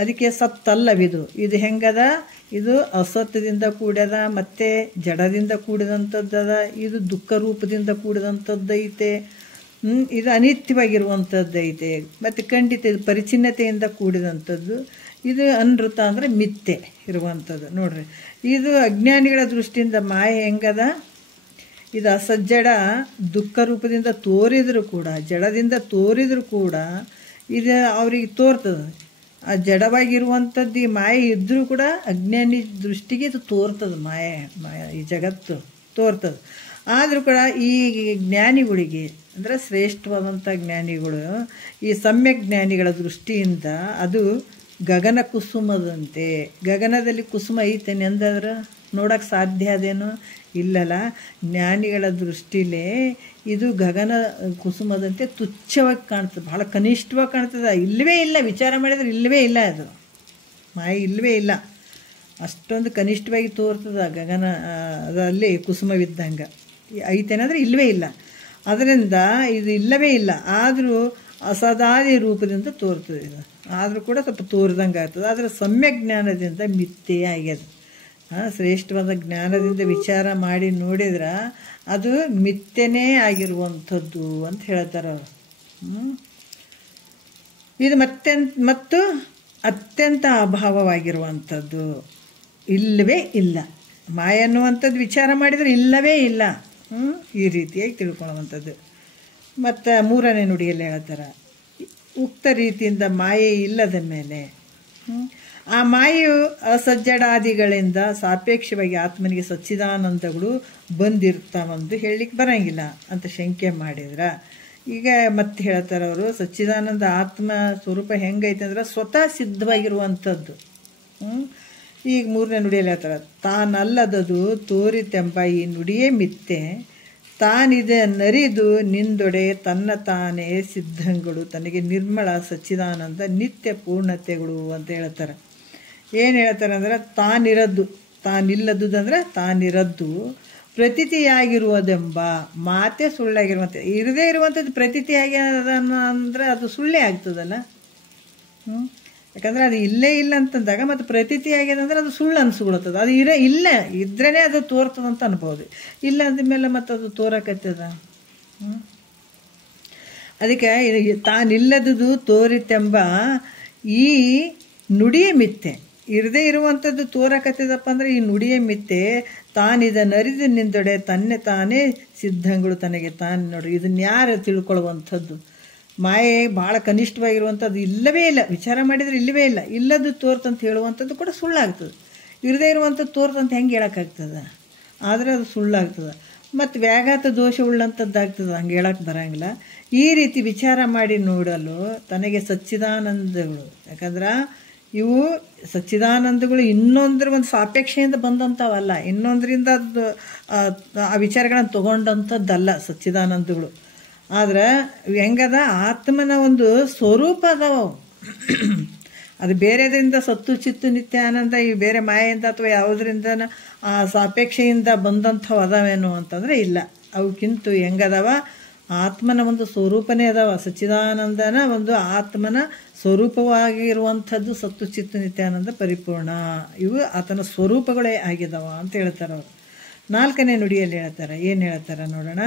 ಅದಕ್ಕೆ ಸತ್ತಲ್ಲವಿದು. ಇದು ಹೆಂಗದ? ಇದು ಅಸತ್ಯದಿಂದ ಕೂಡ್ಯದ, ಮತ್ತು ಜಡದಿಂದ ಕೂಡಿದಂಥದ್ದದ, ಇದು ದುಃಖ ರೂಪದಿಂದ ಕೂಡಿದಂಥದ್ದೈತೆ, ಇದು ಅನಿತ್ಯವಾಗಿರುವಂಥದ್ದೈತೆ, ಮತ್ತು ಖಂಡಿತ ಇದು ಪರಿಚ್ಛಿನ್ನತೆಯಿಂದ ಕೂಡಿದಂಥದ್ದು. ಇದು ಅನೃತ ಅಂದರೆ ಮಿಥ್ಯೆ ಇರುವಂಥದ್ದು. ನೋಡ್ರಿ, ಇದು ಅಜ್ಞಾನಿಗಳ ದೃಷ್ಟಿಯಿಂದ ಮಾಯೆ ಹೆಂಗದ? ಇದು ಅಸಜ್ಜಡ ದುಃಖ ರೂಪದಿಂದ ತೋರಿದರೂ ಕೂಡ, ಜಡದಿಂದ ತೋರಿದರೂ ಕೂಡ ಇದು ಅವ್ರಿಗೆ ತೋರ್ತದೆ. ಆ ಜಡವಾಗಿರುವಂಥದ್ದು ಈ ಮಾಯೆ ಇದ್ದರೂ ಕೂಡ ಅಜ್ಞಾನಿ ದೃಷ್ಟಿಗೆ ಇದು ತೋರ್ತದೆ. ಮಾಯೆ ಈ ಜಗತ್ತು ತೋರ್ತದೆ. ಆದರೂ ಕೂಡ ಈ ಜ್ಞಾನಿಗಳಿಗೆ ಅಂದರೆ ಶ್ರೇಷ್ಠವಾದಂಥ ಜ್ಞಾನಿಗಳು, ಈ ಸಮ್ಯಕ್ ಜ್ಞಾನಿಗಳ ದೃಷ್ಟಿಯಿಂದ ಅದು ಗಗನ ಕುಸುಮದಂತೆ. ಗಗನದಲ್ಲಿ ಕುಸುಮ ಐತೇನೆ ಅಂದಾದ್ರೆ ನೋಡೋಕ್ಕೆ ಸಾಧ್ಯ ಅದೇನು? ಇಲ್ಲಲ್ಲ. ಜ್ಞಾನಿಗಳ ದೃಷ್ಟಿಲೇ ಇದು ಗಗನ ಕುಸುಮದಂತೆ ತುಚ್ಛವಾಗಿ ಕಾಣ್ತದೆ, ಭಾಳ ಕನಿಷ್ಠವಾಗಿ ಕಾಣ್ತದೆ. ಇಲ್ಲವೇ ಇಲ್ಲ, ವಿಚಾರ ಮಾಡಿದರೆ ಇಲ್ಲವೇ ಇಲ್ಲ, ಅದು ಮಾಯೆ ಇಲ್ಲವೇ ಇಲ್ಲ. ಅಷ್ಟೊಂದು ಕನಿಷ್ಠವಾಗಿ ತೋರ್ತದೆ ಗಗನ ಅದಲ್ಲಿ ಕುಸುಮವಿದ್ದಂಗೆ. ಐತೇನಂದರೆ ಇಲ್ಲವೇ ಇಲ್ಲ. ಅದರಿಂದ ಇದು ಇಲ್ಲವೇ ಇಲ್ಲ. ಆದರೂ ಅಸದಾದಿ ರೂಪದಿಂದ ತೋರ್ತದೆ. ಇದು ಆದರೂ ಕೂಡ ಸ್ವಲ್ಪ ತೋರಿದಂಗೆ ಆಗ್ತದೆ. ಆದರೆ ಸಮ್ಯಕ್ ಜ್ಞಾನದಿಂದ ಮಿಥ್ಯೆ ಆಗ್ಯದ. ಶ್ರೇಷ್ಠವಾದ ಜ್ಞಾನದಿಂದ ವಿಚಾರ ಮಾಡಿ ನೋಡಿದ್ರೆ ಅದು ಮಿಥ್ಯೆನೇ ಆಗಿರುವಂಥದ್ದು ಅಂತ ಹೇಳ್ತಾರೆ ಅವರು. ಇದು ಮತ್ತು ಅತ್ಯಂತ ಅಭಾವವಾಗಿರುವಂಥದ್ದು. ಇಲ್ಲವೇ ಇಲ್ಲ. ಮಾಯ ಅನ್ನುವಂಥದ್ದು ವಿಚಾರ ಮಾಡಿದರೆ ಇಲ್ಲವೇ ಇಲ್ಲ. ಈ ರೀತಿಯಾಗಿ ತಿಳ್ಕೊಳ್ಳುವಂಥದ್ದು. ಮತ್ತು ಮೂರನೇ ನುಡಿಯಲ್ಲಿ ಹೇಳ್ತಾರೆ, ಉಕ್ತ ರೀತಿಯಿಂದ ಮಾಯೆ ಇಲ್ಲದ ಮೇಲೆ ಆ ಮಾಯೆಯು ಅಸಜ್ಜಡಾದಿಗಳಿಂದ ಸಾಪೇಕ್ಷವಾಗಿ ಆತ್ಮನಿಗೆ ಸಚ್ಚಿದಾನಂದಗಳು ಬಂದಿರ್ತಾವಂದು ಹೇಳಲಿಕ್ಕೆ ಬರೋಂಗಿಲ್ಲ ಅಂತ ಶಂಕೆ ಮಾಡಿದ್ರೆ, ಈಗ ಮತ್ತೆ ಹೇಳ್ತಾರೆ ಅವರು, ಸಚ್ಚಿದಾನಂದ ಆತ್ಮ ಸ್ವರೂಪ ಹೆಂಗೈತೆ ಅಂದ್ರೆ ಸ್ವತಃ ಸಿದ್ಧವಾಗಿರುವಂಥದ್ದು. ಈಗ ಮೂರನೇ ನುಡಿಯಲ್ಲಿ ಹೇಳ್ತಾರೆ, ತಾನಲ್ಲದದು ತೋರಿತೆಂಬ ಈ ನುಡಿಯೇ ಮಿಥ್ಯೆ, ತಾನಿದೆ ನರಿದು ನಿಂದೊಡೆ ತನ್ನ ತಾನೇ ಸಿದ್ಧಂಗಳು ತನಗೆ ನಿರ್ಮಲ ಸಚ್ಚಿದಾನಂದ ನಿತ್ಯ ಪೂರ್ಣತೆಗಳು ಅಂತ ಹೇಳ್ತಾರೆ. ಏನು ಹೇಳ್ತಾರೆ ಅಂದರೆ, ತಾನಿಲ್ಲದುದಂದ್ರೆ ತಾನಿರದ್ದು ಪ್ರತೀತಿಯಾಗಿರುವುದೆಂಬ ಮಾತೆ ಸುಳ್ಳಾಗಿರುವಂಥ, ಇರದೇ ಇರುವಂಥದ್ದು ಪ್ರತೀತಿಯಾಗಿ ಅಂದರೆ ಅದು ಸುಳ್ಳೇ ಆಗ್ತದಲ್ಲ. ಯಾಕಂದರೆ ಅದು ಇಲ್ಲೇ ಇಲ್ಲ ಅಂತಂದಾಗ ಮತ್ತು ಪ್ರತೀತಿ ಆಗ್ಯದಂದ್ರೆ ಅದು ಸುಳ್ಳು ಅನಿಸ್ಕೊಳ್ತದೆ. ಅದು ಇಲ್ಲ ಇದ್ರೇ ಅದು ತೋರ್ತದಂತ ಅನ್ಬೋದು. ಇಲ್ಲ ಅಂದಮೇಲೆ ಮತ್ತು ಅದು ತೋರಕತ್ತದ. ಅದಕ್ಕೆ ತಾನಿಲ್ಲದುದು ತೋರಿತೆಂಬ ಈ ನುಡಿಯೇ ಮಿಥ್ಯೆ. ಇರದೇ ಇರುವಂಥದ್ದು ತೋರಕತ್ತದಪ್ಪ ಅಂದರೆ ಈ ನುಡಿಯೇ ಮಿಥ್ಯೆ. ತಾನಿದನ್ನು ಅರಿದು ನಿಂದೊಡೆ ತನ್ನೆ ತಾನೇ ಸಿದ್ಧಂಗಳು ತನಗೆ ತಾನು. ನೋಡ್ರಿ, ಇದನ್ನ ಯಾರು ತಿಳ್ಕೊಳ್ಳುವಂಥದ್ದು? ಮಾಯೆ ಭಾಳ ಕನಿಷ್ಠವಾಗಿರುವಂಥದ್ದು ಇಲ್ಲವೇ ಇಲ್ಲ. ವಿಚಾರ ಮಾಡಿದರೆ ಇಲ್ಲವೇ ಇಲ್ಲ. ಇಲ್ಲದು ತೋರ್ತಂತ ಹೇಳುವಂಥದ್ದು ಕೂಡ ಸುಳ್ಳಾಗ್ತದೆ. ಇರದೇ ಇರುವಂಥದ್ದು ತೋರ್ತಂತ ಹೆಂಗೆ ಹೇಳೋಕ್ಕಾಗ್ತದೆ? ಆದರೆ ಅದು ಸುಳ್ಳಾಗ್ತದೆ. ಮತ್ತು ವ್ಯಾಘಾತ ದೋಷ ಉಳ್ಳಂಥದ್ದಾಗ್ತದೆ, ಹಂಗೆ ಹೇಳಕ್ಕೆ ಬರೋಂಗಿಲ್ಲ. ಈ ರೀತಿ ವಿಚಾರ ಮಾಡಿ ನೋಡಲು ತನಗೆ ಸಚ್ಚಿದಾನಂದಗಳು, ಯಾಕಂದ್ರೆ ಇವು ಸಚ್ಚಿದಾನಂದಗಳು ಇನ್ನೊಂದರ ಒಂದು ಸಾಪೇಕ್ಷೆಯಿಂದ ಬಂದಂಥವಲ್ಲ, ಇನ್ನೊಂದರಿಂದ ಅದು ಆ ವಿಚಾರಗಳನ್ನು ತೊಗೊಂಡಂಥದ್ದಲ್ಲ ಸಚ್ಚಿದಾನಂದಗಳು. ಆದ್ರೆ ಹೆಂಗದ, ಆತ್ಮನ ಒಂದು ಸ್ವರೂಪ ಅದಾವ. ಅದು ಬೇರೆದರಿಂದ ಸತ್ತು ಚಿತ್ತು ನಿತ್ಯ ಆನಂದ ಈ ಬೇರೆ ಮಾಯೆಯಿಂದ ಅಥವಾ ಯಾವುದರಿಂದ ಆ ಸಾಪೇಕ್ಷೆಯಿಂದ ಬಂದಂಥವು ಅದಾವೇನು ಅಂತಂದರೆ ಇಲ್ಲ. ಅವಕ್ಕಿಂತ ಹೆಂಗದಾವ, ಆತ್ಮನ ಒಂದು ಸ್ವರೂಪನೇ ಅದಾವ. ಸಚ್ಚಿದಾನಂದನ ಒಂದು ಆತ್ಮನ ಸ್ವರೂಪವಾಗಿರುವಂಥದ್ದು ಸತ್ತು ಚಿತ್ತು ನಿತ್ಯಾನಂದ ಪರಿಪೂರ್ಣ. ಇವು ಆತನ ಸ್ವರೂಪಗಳೇ ಆಗಿದಾವ ಅಂತ ಹೇಳ್ತಾರೆ ಅವರು. ನಾಲ್ಕನೇ ನುಡಿಯಲ್ಲಿ ಹೇಳ್ತಾರೆ, ಏನು ಹೇಳ್ತಾರೆ ನೋಡೋಣ.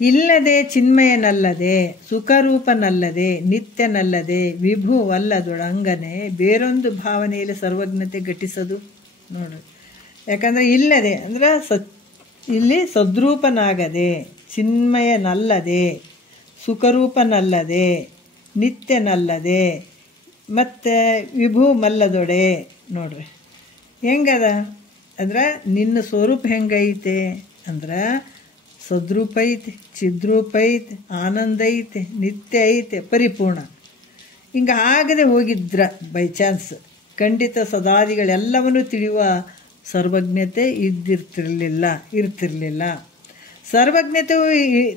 ಇಲ್ಲದೆ ಚಿನ್ಮಯನಲ್ಲದೆ ಸುಖರೂಪನಲ್ಲದೆ ನಿತ್ಯನಲ್ಲದೆ ವಿಭುವಲ್ಲದೊಳಂಗನೆ ಬೇರೊಂದು ಭಾವನೆಯಲ್ಲಿ ಸರ್ವಜ್ಞತೆ ಘಟಿಸದು. ನೋಡ್ರಿ, ಯಾಕಂದರೆ ಇಲ್ಲದೆ ಅಂದ್ರೆ ಇಲ್ಲಿ ಸದ್ರೂಪನಾಗದೆ, ಚಿನ್ಮಯನಲ್ಲದೆ, ಸುಖರೂಪನಲ್ಲದೆ, ನಿತ್ಯನಲ್ಲದೆ, ಮತ್ತು ವಿಭು ಮಲ್ಲದೊಡೆ. ನೋಡ್ರಿ ಹೆಂಗದ ಅಂದ್ರೆ ನಿನ್ನ ಸ್ವರೂಪ ಹೆಂಗೈತೆ ಅಂದ್ರೆ ಸದ್ರೂಪ ಐತೆ, ಚಿದ್ರೂಪ ಐತೆ, ಆನಂದ ಐತೆ, ನಿತ್ಯ ಐತೆ, ಪರಿಪೂರ್ಣ. ಹಿಂಗೆ ಆಗದೆ ಹೋಗಿದ್ರ ಬೈ ಚಾನ್ಸ್ ಖಂಡಿತ ಸದಾದಿಗಳೆಲ್ಲವನ್ನೂ ತಿಳಿಯುವ ಸರ್ವಜ್ಞತೆ ಇರ್ತಿರ್ಲಿಲ್ಲ. ಸರ್ವಜ್ಞತೆಯು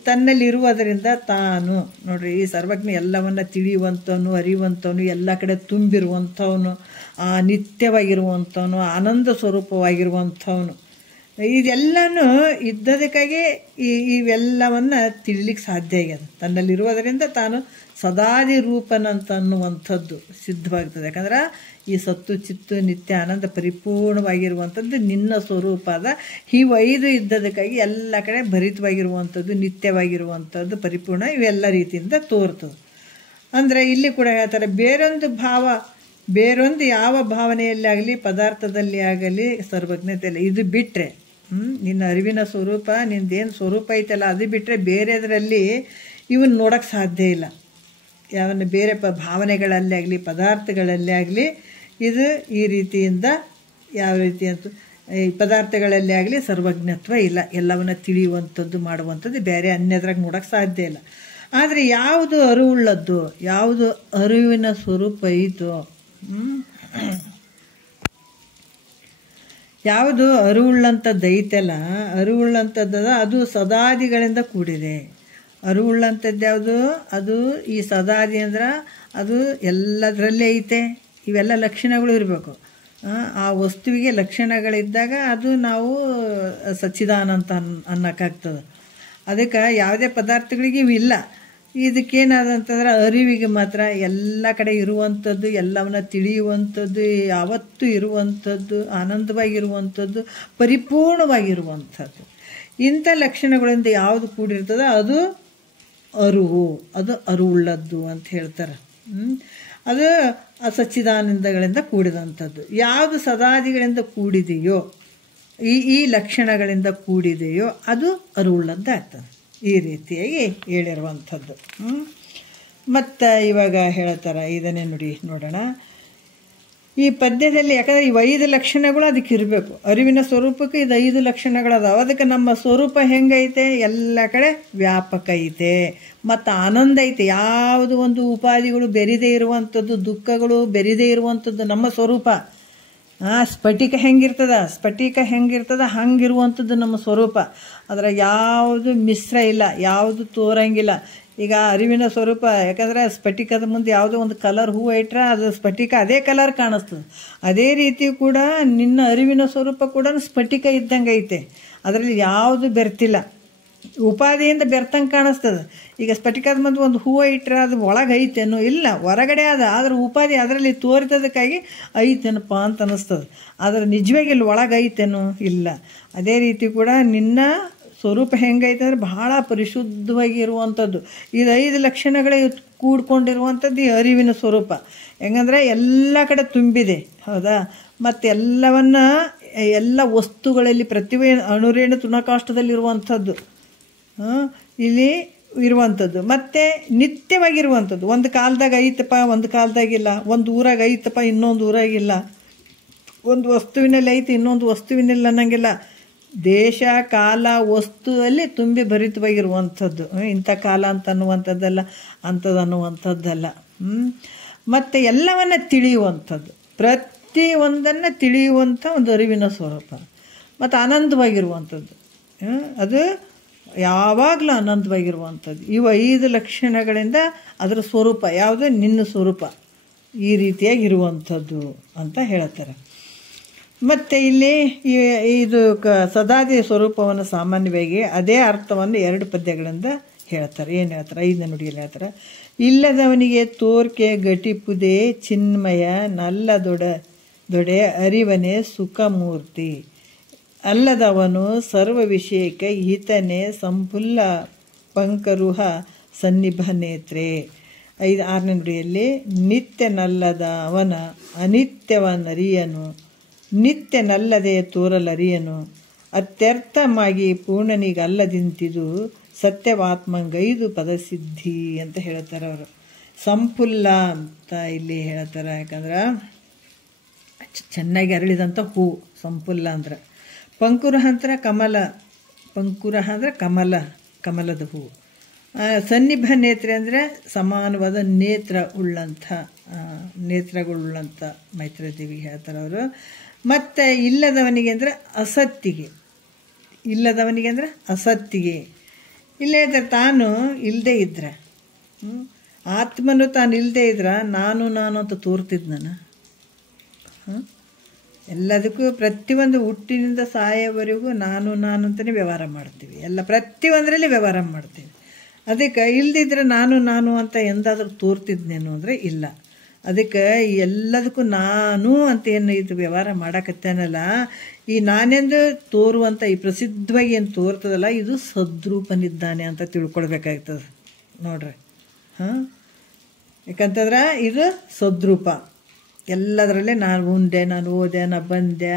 ತನ್ನಲ್ಲಿರುವುದರಿಂದ ತಾನು ನೋಡ್ರಿ, ಈ ಸರ್ವಜ್ಞ ಎಲ್ಲವನ್ನ ತಿಳಿಯುವಂಥವನು, ಅರಿಯುವಂಥವನು, ಎಲ್ಲ ಕಡೆ ತುಂಬಿರುವಂಥವನು, ನಿತ್ಯವಾಗಿರುವಂಥವನು, ಆನಂದ ಸ್ವರೂಪವಾಗಿರುವಂಥವನು. ಇದೆಲ್ಲನೂ ಇದ್ದದಕ್ಕಾಗಿ ಇವೆಲ್ಲವನ್ನು ತಿಳಿಲಿಕ್ಕೆ ಸಾಧ್ಯ ಆಗ್ಯದ. ತನ್ನಲ್ಲಿರುವುದರಿಂದ ತಾನು ಸದಾದಿ ರೂಪನಂತ ಅನ್ನುವಂಥದ್ದು ಸಿದ್ಧವಾಗ್ತದೆ. ಯಾಕಂದ್ರೆ ಈ ಸತ್ತು ಚಿತ್ತು ನಿತ್ಯ ಆನಂದ ಪರಿಪೂರ್ಣವಾಗಿರುವಂಥದ್ದು ನಿನ್ನ ಸ್ವರೂಪ ಅದ. ಇವು 5 ಇದ್ದದಕ್ಕಾಗಿ ಎಲ್ಲ ಕಡೆ ಭರಿತವಾಗಿರುವಂಥದ್ದು, ನಿತ್ಯವಾಗಿರುವಂಥದ್ದು, ಪರಿಪೂರ್ಣ, ಇವೆಲ್ಲ ರೀತಿಯಿಂದ ತೋರ್ತದೆ. ಅಂದರೆ ಇಲ್ಲಿ ಕೂಡ ಹೇಳ್ತಾರೆ, ಬೇರೊಂದು ಯಾವ ಭಾವನೆಯಲ್ಲಾಗಲಿ ಪದಾರ್ಥದಲ್ಲಿ ಆಗಲಿ ಸರ್ವಜ್ಞತೆ ಇಲ್ಲ. ಇದು ಬಿಟ್ಟರೆ ನಿನ್ನ ಅರಿವಿನ ಸ್ವರೂಪ, ನಿಂದೇನು ಸ್ವರೂಪ ಐತಲ್ಲ ಅದು ಬಿಟ್ಟರೆ ಬೇರೆದರಲ್ಲಿ ಇವನ್ನ ನೋಡೋಕ್ಕೆ ಸಾಧ್ಯ ಇಲ್ಲ. ಯಾವನ್ನ ಬೇರೆ ಭಾವನೆಗಳಲ್ಲೇ ಆಗಲಿ ಪದಾರ್ಥಗಳಲ್ಲೇ ಆಗಲಿ ಇದು ಈ ರೀತಿಯಿಂದ ಯಾವ ರೀತಿ ಅಂತ ಈ ಪದಾರ್ಥಗಳಲ್ಲೇ ಆಗಲಿ ಸರ್ವಜ್ಞತ್ವ ಇಲ್ಲ. ಎಲ್ಲವನ್ನ ತಿಳಿಯುವಂಥದ್ದು ಮಾಡುವಂಥದ್ದು ಬೇರೆ ಅನ್ಯದ್ರಾಗ ನೋಡೋಕ್ಕೆ ಸಾಧ್ಯ ಇಲ್ಲ. ಆದರೆ ಯಾವುದು ಅರಿವುಳ್ಳದ್ದು, ಯಾವುದು ಅರಿವಿನ ಸ್ವರೂಪ ಐತೋ, ಯಾವುದು ಅರಿವುಳ್ಳಂಥದ್ದು ಐತಲ್ಲ, ಅರಿವುಳ್ಳಂಥದ್ದದ ಅದು ಸದಾದಿಗಳಿಂದ ಕೂಡಿದೆ. ಅರಿವುಳ್ಳಂಥದ್ದು ಯಾವುದು? ಅದು ಈ ಸದಾದಿ ಅಂದ್ರೆ ಅದು ಎಲ್ಲದರಲ್ಲೇ ಐತೆ. ಇವೆಲ್ಲ ಲಕ್ಷಣಗಳು ಇರಬೇಕು. ಆ ವಸ್ತುವಿಗೆ ಲಕ್ಷಣಗಳಿದ್ದಾಗ ಅದು ನಾವು ಸಚ್ಚಿದಾನಂತ ಅನ್ನೋಕ್ಕಾಗ್ತದೆ. ಅದಕ್ಕೆ ಯಾವುದೇ ಪದಾರ್ಥಗಳಿಗೆ ಇವಿಲ್ಲ. ಇದಕ್ಕೇನಾದಂತಂದ್ರೆ ಅರಿವಿಗೆ ಮಾತ್ರ ಎಲ್ಲ ಕಡೆ ಇರುವಂಥದ್ದು, ಎಲ್ಲವನ್ನ ತಿಳಿಯುವಂಥದ್ದು, ಯಾವತ್ತೂ ಇರುವಂಥದ್ದು, ಆನಂದವಾಗಿರುವಂಥದ್ದು, ಪರಿಪೂರ್ಣವಾಗಿರುವಂಥದ್ದು. ಇಂಥ ಲಕ್ಷಣಗಳಿಂದ ಯಾವುದು ಕೂಡಿರ್ತದೆ ಅದು ಅರಿವು, ಅದು ಅರಿವುಳ್ಳದ್ದು ಅಂತ ಹೇಳ್ತಾರೆ. ಅದು ಸಚ್ಚಿದಾನಂದಗಳಿಂದ ಕೂಡಿದಂಥದ್ದು. ಯಾವುದು ಸದಾದಿಗಳಿಂದ ಕೂಡಿದೆಯೋ, ಈ ಲಕ್ಷಣಗಳಿಂದ ಕೂಡಿದೆಯೋ ಅದು ಅರಿವುಳ್ಳದ್ದಾಗ್ತದೆ. ಈ ರೀತಿಯಾಗಿ ಹೇಳಿರುವಂಥದ್ದು. ಮತ್ತು ಇವಾಗ ಹೇಳ್ತಾರೆ, ಇದನ್ನೇ ನೋಡೋಣ ಈ ಪದ್ಯದಲ್ಲಿ. ಯಾಕಂದರೆ ಈ 5 ಲಕ್ಷಣಗಳು ಅದಕ್ಕೆ ಇರಬೇಕು. ಅರಿವಿನ ಸ್ವರೂಪಕ್ಕೆ ಇದು 5 ಲಕ್ಷಣಗಳದಾವ. ಅದಕ್ಕೆ ನಮ್ಮ ಸ್ವರೂಪ ಹೆಂಗೈತೆ? ಎಲ್ಲ ಕಡೆ ವ್ಯಾಪಕ ಐತೆ ಮತ್ತು ಆನಂದ ಐತೆ. ಯಾವುದು ಒಂದು ಉಪಾಧಿಗಳು ಬೆರಿದೇ ಇರುವಂಥದ್ದು, ದುಃಖಗಳು ಬೆರಿದೇ ಇರುವಂಥದ್ದು ನಮ್ಮ ಸ್ವರೂಪ. ಸ್ಫಟಿಕ ಹೆಂಗಿರ್ತದ ಹಂಗಿರುವಂಥದ್ದು ನಮ್ಮ ಸ್ವರೂಪ. ಅದರ ಯಾವುದು ಮಿಶ್ರ ಇಲ್ಲ, ಯಾವುದು ತೋರಂಗಿಲ್ಲ. ಈಗ ಅರಿವಿನ ಸ್ವರೂಪ, ಯಾಕಂದರೆ ಸ್ಫಟಿಕದ ಮುಂದೆ ಯಾವುದೋ ಒಂದು ಕಲರ್ ಹೂವು ಇಟ್ಟರೆ ಅದು ಸ್ಫಟಿಕ ಅದೇ ಕಲರ್ ಕಾಣಿಸ್ತದೆ. ಅದೇ ರೀತಿ ಕೂಡ ನಿನ್ನ ಅರಿವಿನ ಸ್ವರೂಪ ಕೂಡ ಸ್ಫಟಿಕ ಇದ್ದಂಗೆ ಐತೆ. ಅದರಲ್ಲಿ ಯಾವುದು ಬೆರ್ತಿಲ್ಲ, ಉಪಾಧಿಯಿಂದ ಬೆರ್ತಂಗೆ ಕಾಣಿಸ್ತದೆ. ಈಗ ಸ್ಫಟಿಕದ ಮುಂದೆ ಒಂದು ಹೂವು ಇಟ್ಟರೆ ಅದು ಒಳಗೆ ಐತೇನೋ? ಇಲ್ಲ, ಹೊರಗಡೆ ಆದ್ರೆ ಉಪಾಧಿ ಅದರಲ್ಲಿ ತೋರಿಸೋದಕ್ಕಾಗಿ ಐತೇನಪ್ಪ ಅಂತ ಅನ್ನಿಸ್ತದೆ. ಆದರೆ ನಿಜವಾಗಿ ಇಲ್ಲಿ ಒಳಗೆ ಐತೇನೋ? ಇಲ್ಲ. ಅದೇ ರೀತಿ ಕೂಡ ನಿನ್ನ ಸ್ವರೂಪ ಹೆಂಗೈತೆ ಅಂದರೆ ಬಹಳ ಪರಿಶುದ್ಧವಾಗಿರುವಂಥದ್ದು. ಇದು 5 ಲಕ್ಷಣಗಳೇ ಕೂಡ್ಕೊಂಡಿರುವಂಥದ್ದು ಈ ಅರಿವಿನ ಸ್ವರೂಪ. ಹೆಂಗಂದರೆ ಎಲ್ಲ ಕಡೆ ತುಂಬಿದೆ, ಹೌದಾ? ಮತ್ತು ಎಲ್ಲ ವಸ್ತುಗಳಲ್ಲಿ ಪ್ರತಿಭೆ ಅಣುರೇಣು ತುಣಕಾಷ್ಟದಲ್ಲಿರುವಂಥದ್ದು ಇಲ್ಲಿ ಇರುವಂಥದ್ದು. ಮತ್ತು ನಿತ್ಯವಾಗಿರುವಂಥದ್ದು. ಒಂದು ಕಾಲದಾಗ ಐತಪ್ಪ, ಒಂದು ಕಾಲದಾಗಿಲ್ಲ. ಒಂದು ಊರಾಗ ಐತಪ್ಪ, ಇನ್ನೊಂದು ಊರಾಗಿಲ್ಲ. ಒಂದು ವಸ್ತುವಿನಲ್ಲಿ ಐತೆ, ಇನ್ನೊಂದು ವಸ್ತುವಿನಿಲ್ಲ ಅನ್ನಂಗಿಲ್ಲ. ದೇಶ ಕಾಲ ವಸ್ತುವಲ್ಲಿ ತುಂಬಿ ಭರಿತವಾಗಿರುವಂಥದ್ದು. ಇಂಥ ಕಾಲ ಅಂತ ಅನ್ನುವಂಥದ್ದಲ್ಲ, ಅಂಥದ್ದನ್ನುವಂಥದ್ದಲ್ಲ. ಮತ್ತು ಎಲ್ಲವನ್ನ ತಿಳಿಯುವಂಥದ್ದು, ಪ್ರತಿಯೊಂದನ್ನು ತಿಳಿಯುವಂಥ ಒಂದು ಅರಿವಿನ ಸ್ವರೂಪ. ಮತ್ತು ಆನಂದವಾಗಿರುವಂಥದ್ದು, ಅದು ಯಾವಾಗಲೂ ಆನಂದವಾಗಿರುವಂಥದ್ದು. ಇವು 5 ಲಕ್ಷಣಗಳಿಂದ ಅದರ ಸ್ವರೂಪ ಯಾವುದು? ನಿನ್ನ ಸ್ವರೂಪ ಈ ರೀತಿಯಾಗಿರುವಂಥದ್ದು ಅಂತ ಹೇಳ್ತಾರೆ. ಮತ್ತು ಇಲ್ಲಿ ಇದು ಸದಾದಿ ಸ್ವರೂಪವನ್ನು ಸಾಮಾನ್ಯವಾಗಿ ಅದೇ ಅರ್ಥವನ್ನು 2 ಪದ್ಯಗಳಿಂದ ಹೇಳ್ತಾರೆ. ಏನು ಹೇಳ್ತಾರೆ? 5ನೇ ನುಡಿಯಲ್ಲಿ ಹೇಳ್ತಾರೆ, ಇಲ್ಲದವನಿಗೆ ತೋರ್ಕೆ ಗಟಿಪುದೇ ಚಿನ್ಮಯ ನಲ್ಲದೊಡೆ ಅರಿವನೆ ಸುಖಮೂರ್ತಿ. ಅಲ್ಲದವನು ಸರ್ವ ವಿಷಯಕ್ಕೆ ಹಿತನೆ ಸಂಪುಲ್ಲ ಪಂಕರುಹ ಸನ್ನಿಭ ನೇತ್ರೆ. 6ನೇ ನುಡಿಯಲ್ಲಿ ನಿತ್ಯನಲ್ಲದ ಅವನ ಅನಿತ್ಯವನರಿಯನು, ನಿತ್ಯನಲ್ಲದೆ ತೋರಲರಿಯನು, ಅತ್ಯರ್ಥಮಾಗಿ ಪೂರ್ಣನಿಗಲ್ಲದಿಂತಿದು ಸತ್ಯವಾತ್ಮಂಗೈದು ಪದಸಿದ್ಧಿ ಅಂತ ಹೇಳ್ತಾರೆ ಅವರು. ಸಂಪುಲ್ಲ ಅಂತ ಇಲ್ಲಿ ಹೇಳ್ತಾರೆ. ಯಾಕಂದ್ರೆ ಚೆನ್ನಾಗಿ ಅರಳಿದಂಥ ಹೂ ಸಂಪುಲ್ಲ ಅಂದ್ರೆ. ಪಂಕುರ ಅಂದ್ರೆ ಕಮಲ, ಪಂಕುರ ಅಂದ್ರೆ ಕಮಲದ ಹೂ. ಸನ್ನಿಭ ನೇತ್ರೆ ಅಂದರೆ ಸಮಾನವಾದ ನೇತ್ರಗಳುಳ್ಳಂಥ ಮೈತ್ರೇದೇವಿ ಹೇಳ್ತಾರೆ ಅವರು. ಮತ್ತು ಇಲ್ಲದವನಿಗೆ ಅಂದರೆ ಅಸತ್ತಿಗೆ ಇಲ್ಲ ಹೇಳ್ತಾರೆ. ತಾನು ಇಲ್ಲದೆ ಇದ್ರೆ, ಆತ್ಮನು ತಾನು ಇಲ್ಲದೆ ಇದ್ರೆ ನಾನು ಅಂತ ತೋರ್ತಿದ್ನ. ಎಲ್ಲದಕ್ಕೂ ಪ್ರತಿಯೊಂದು ಹುಟ್ಟಿನಿಂದ ಸಾಯೋವರೆಗೂ ನಾನು ಅಂತಲೇ ವ್ಯವಹಾರ ಮಾಡ್ತೀವಿ. ಎಲ್ಲ ಪ್ರತಿಯೊಂದರಲ್ಲಿ ವ್ಯವಹಾರ ಮಾಡ್ತೀವಿ. ಅದಕ್ಕೆ ಇಲ್ದಿದ್ರೆ ನಾನು ಅಂತ ಎಂದಾದರೂ ತೋರ್ತಿದ್ನೇನು ಅಂದರೆ ಇಲ್ಲ. ಅದಕ್ಕೆ ಎಲ್ಲದಕ್ಕೂ ನಾನು ಅಂತ ಏನು ಇದು ವ್ಯವಹಾರ ಮಾಡಕತ್ತೇನಲ್ಲ, ಈ ನಾನೆಂದು ತೋರುವಂಥ ಈ ಪ್ರಸಿದ್ಧವಾಗಿ ಏನು ತೋರ್ತದಲ್ಲ, ಇದು ಸದ್ರೂಪನಿದ್ದಾನೆ ಅಂತ ತಿಳ್ಕೊಳ್ಬೇಕಾಗ್ತದೆ ನೋಡ್ರಿ. ಯಾಕಂತಂದ್ರೆ ಇದು ಸದ್ರೂಪ. ಎಲ್ಲದರಲ್ಲೇ ನಾನು ಉಂಡೆ, ನಾನು ಓದೆ, ನಾನು ಬಂದೆ,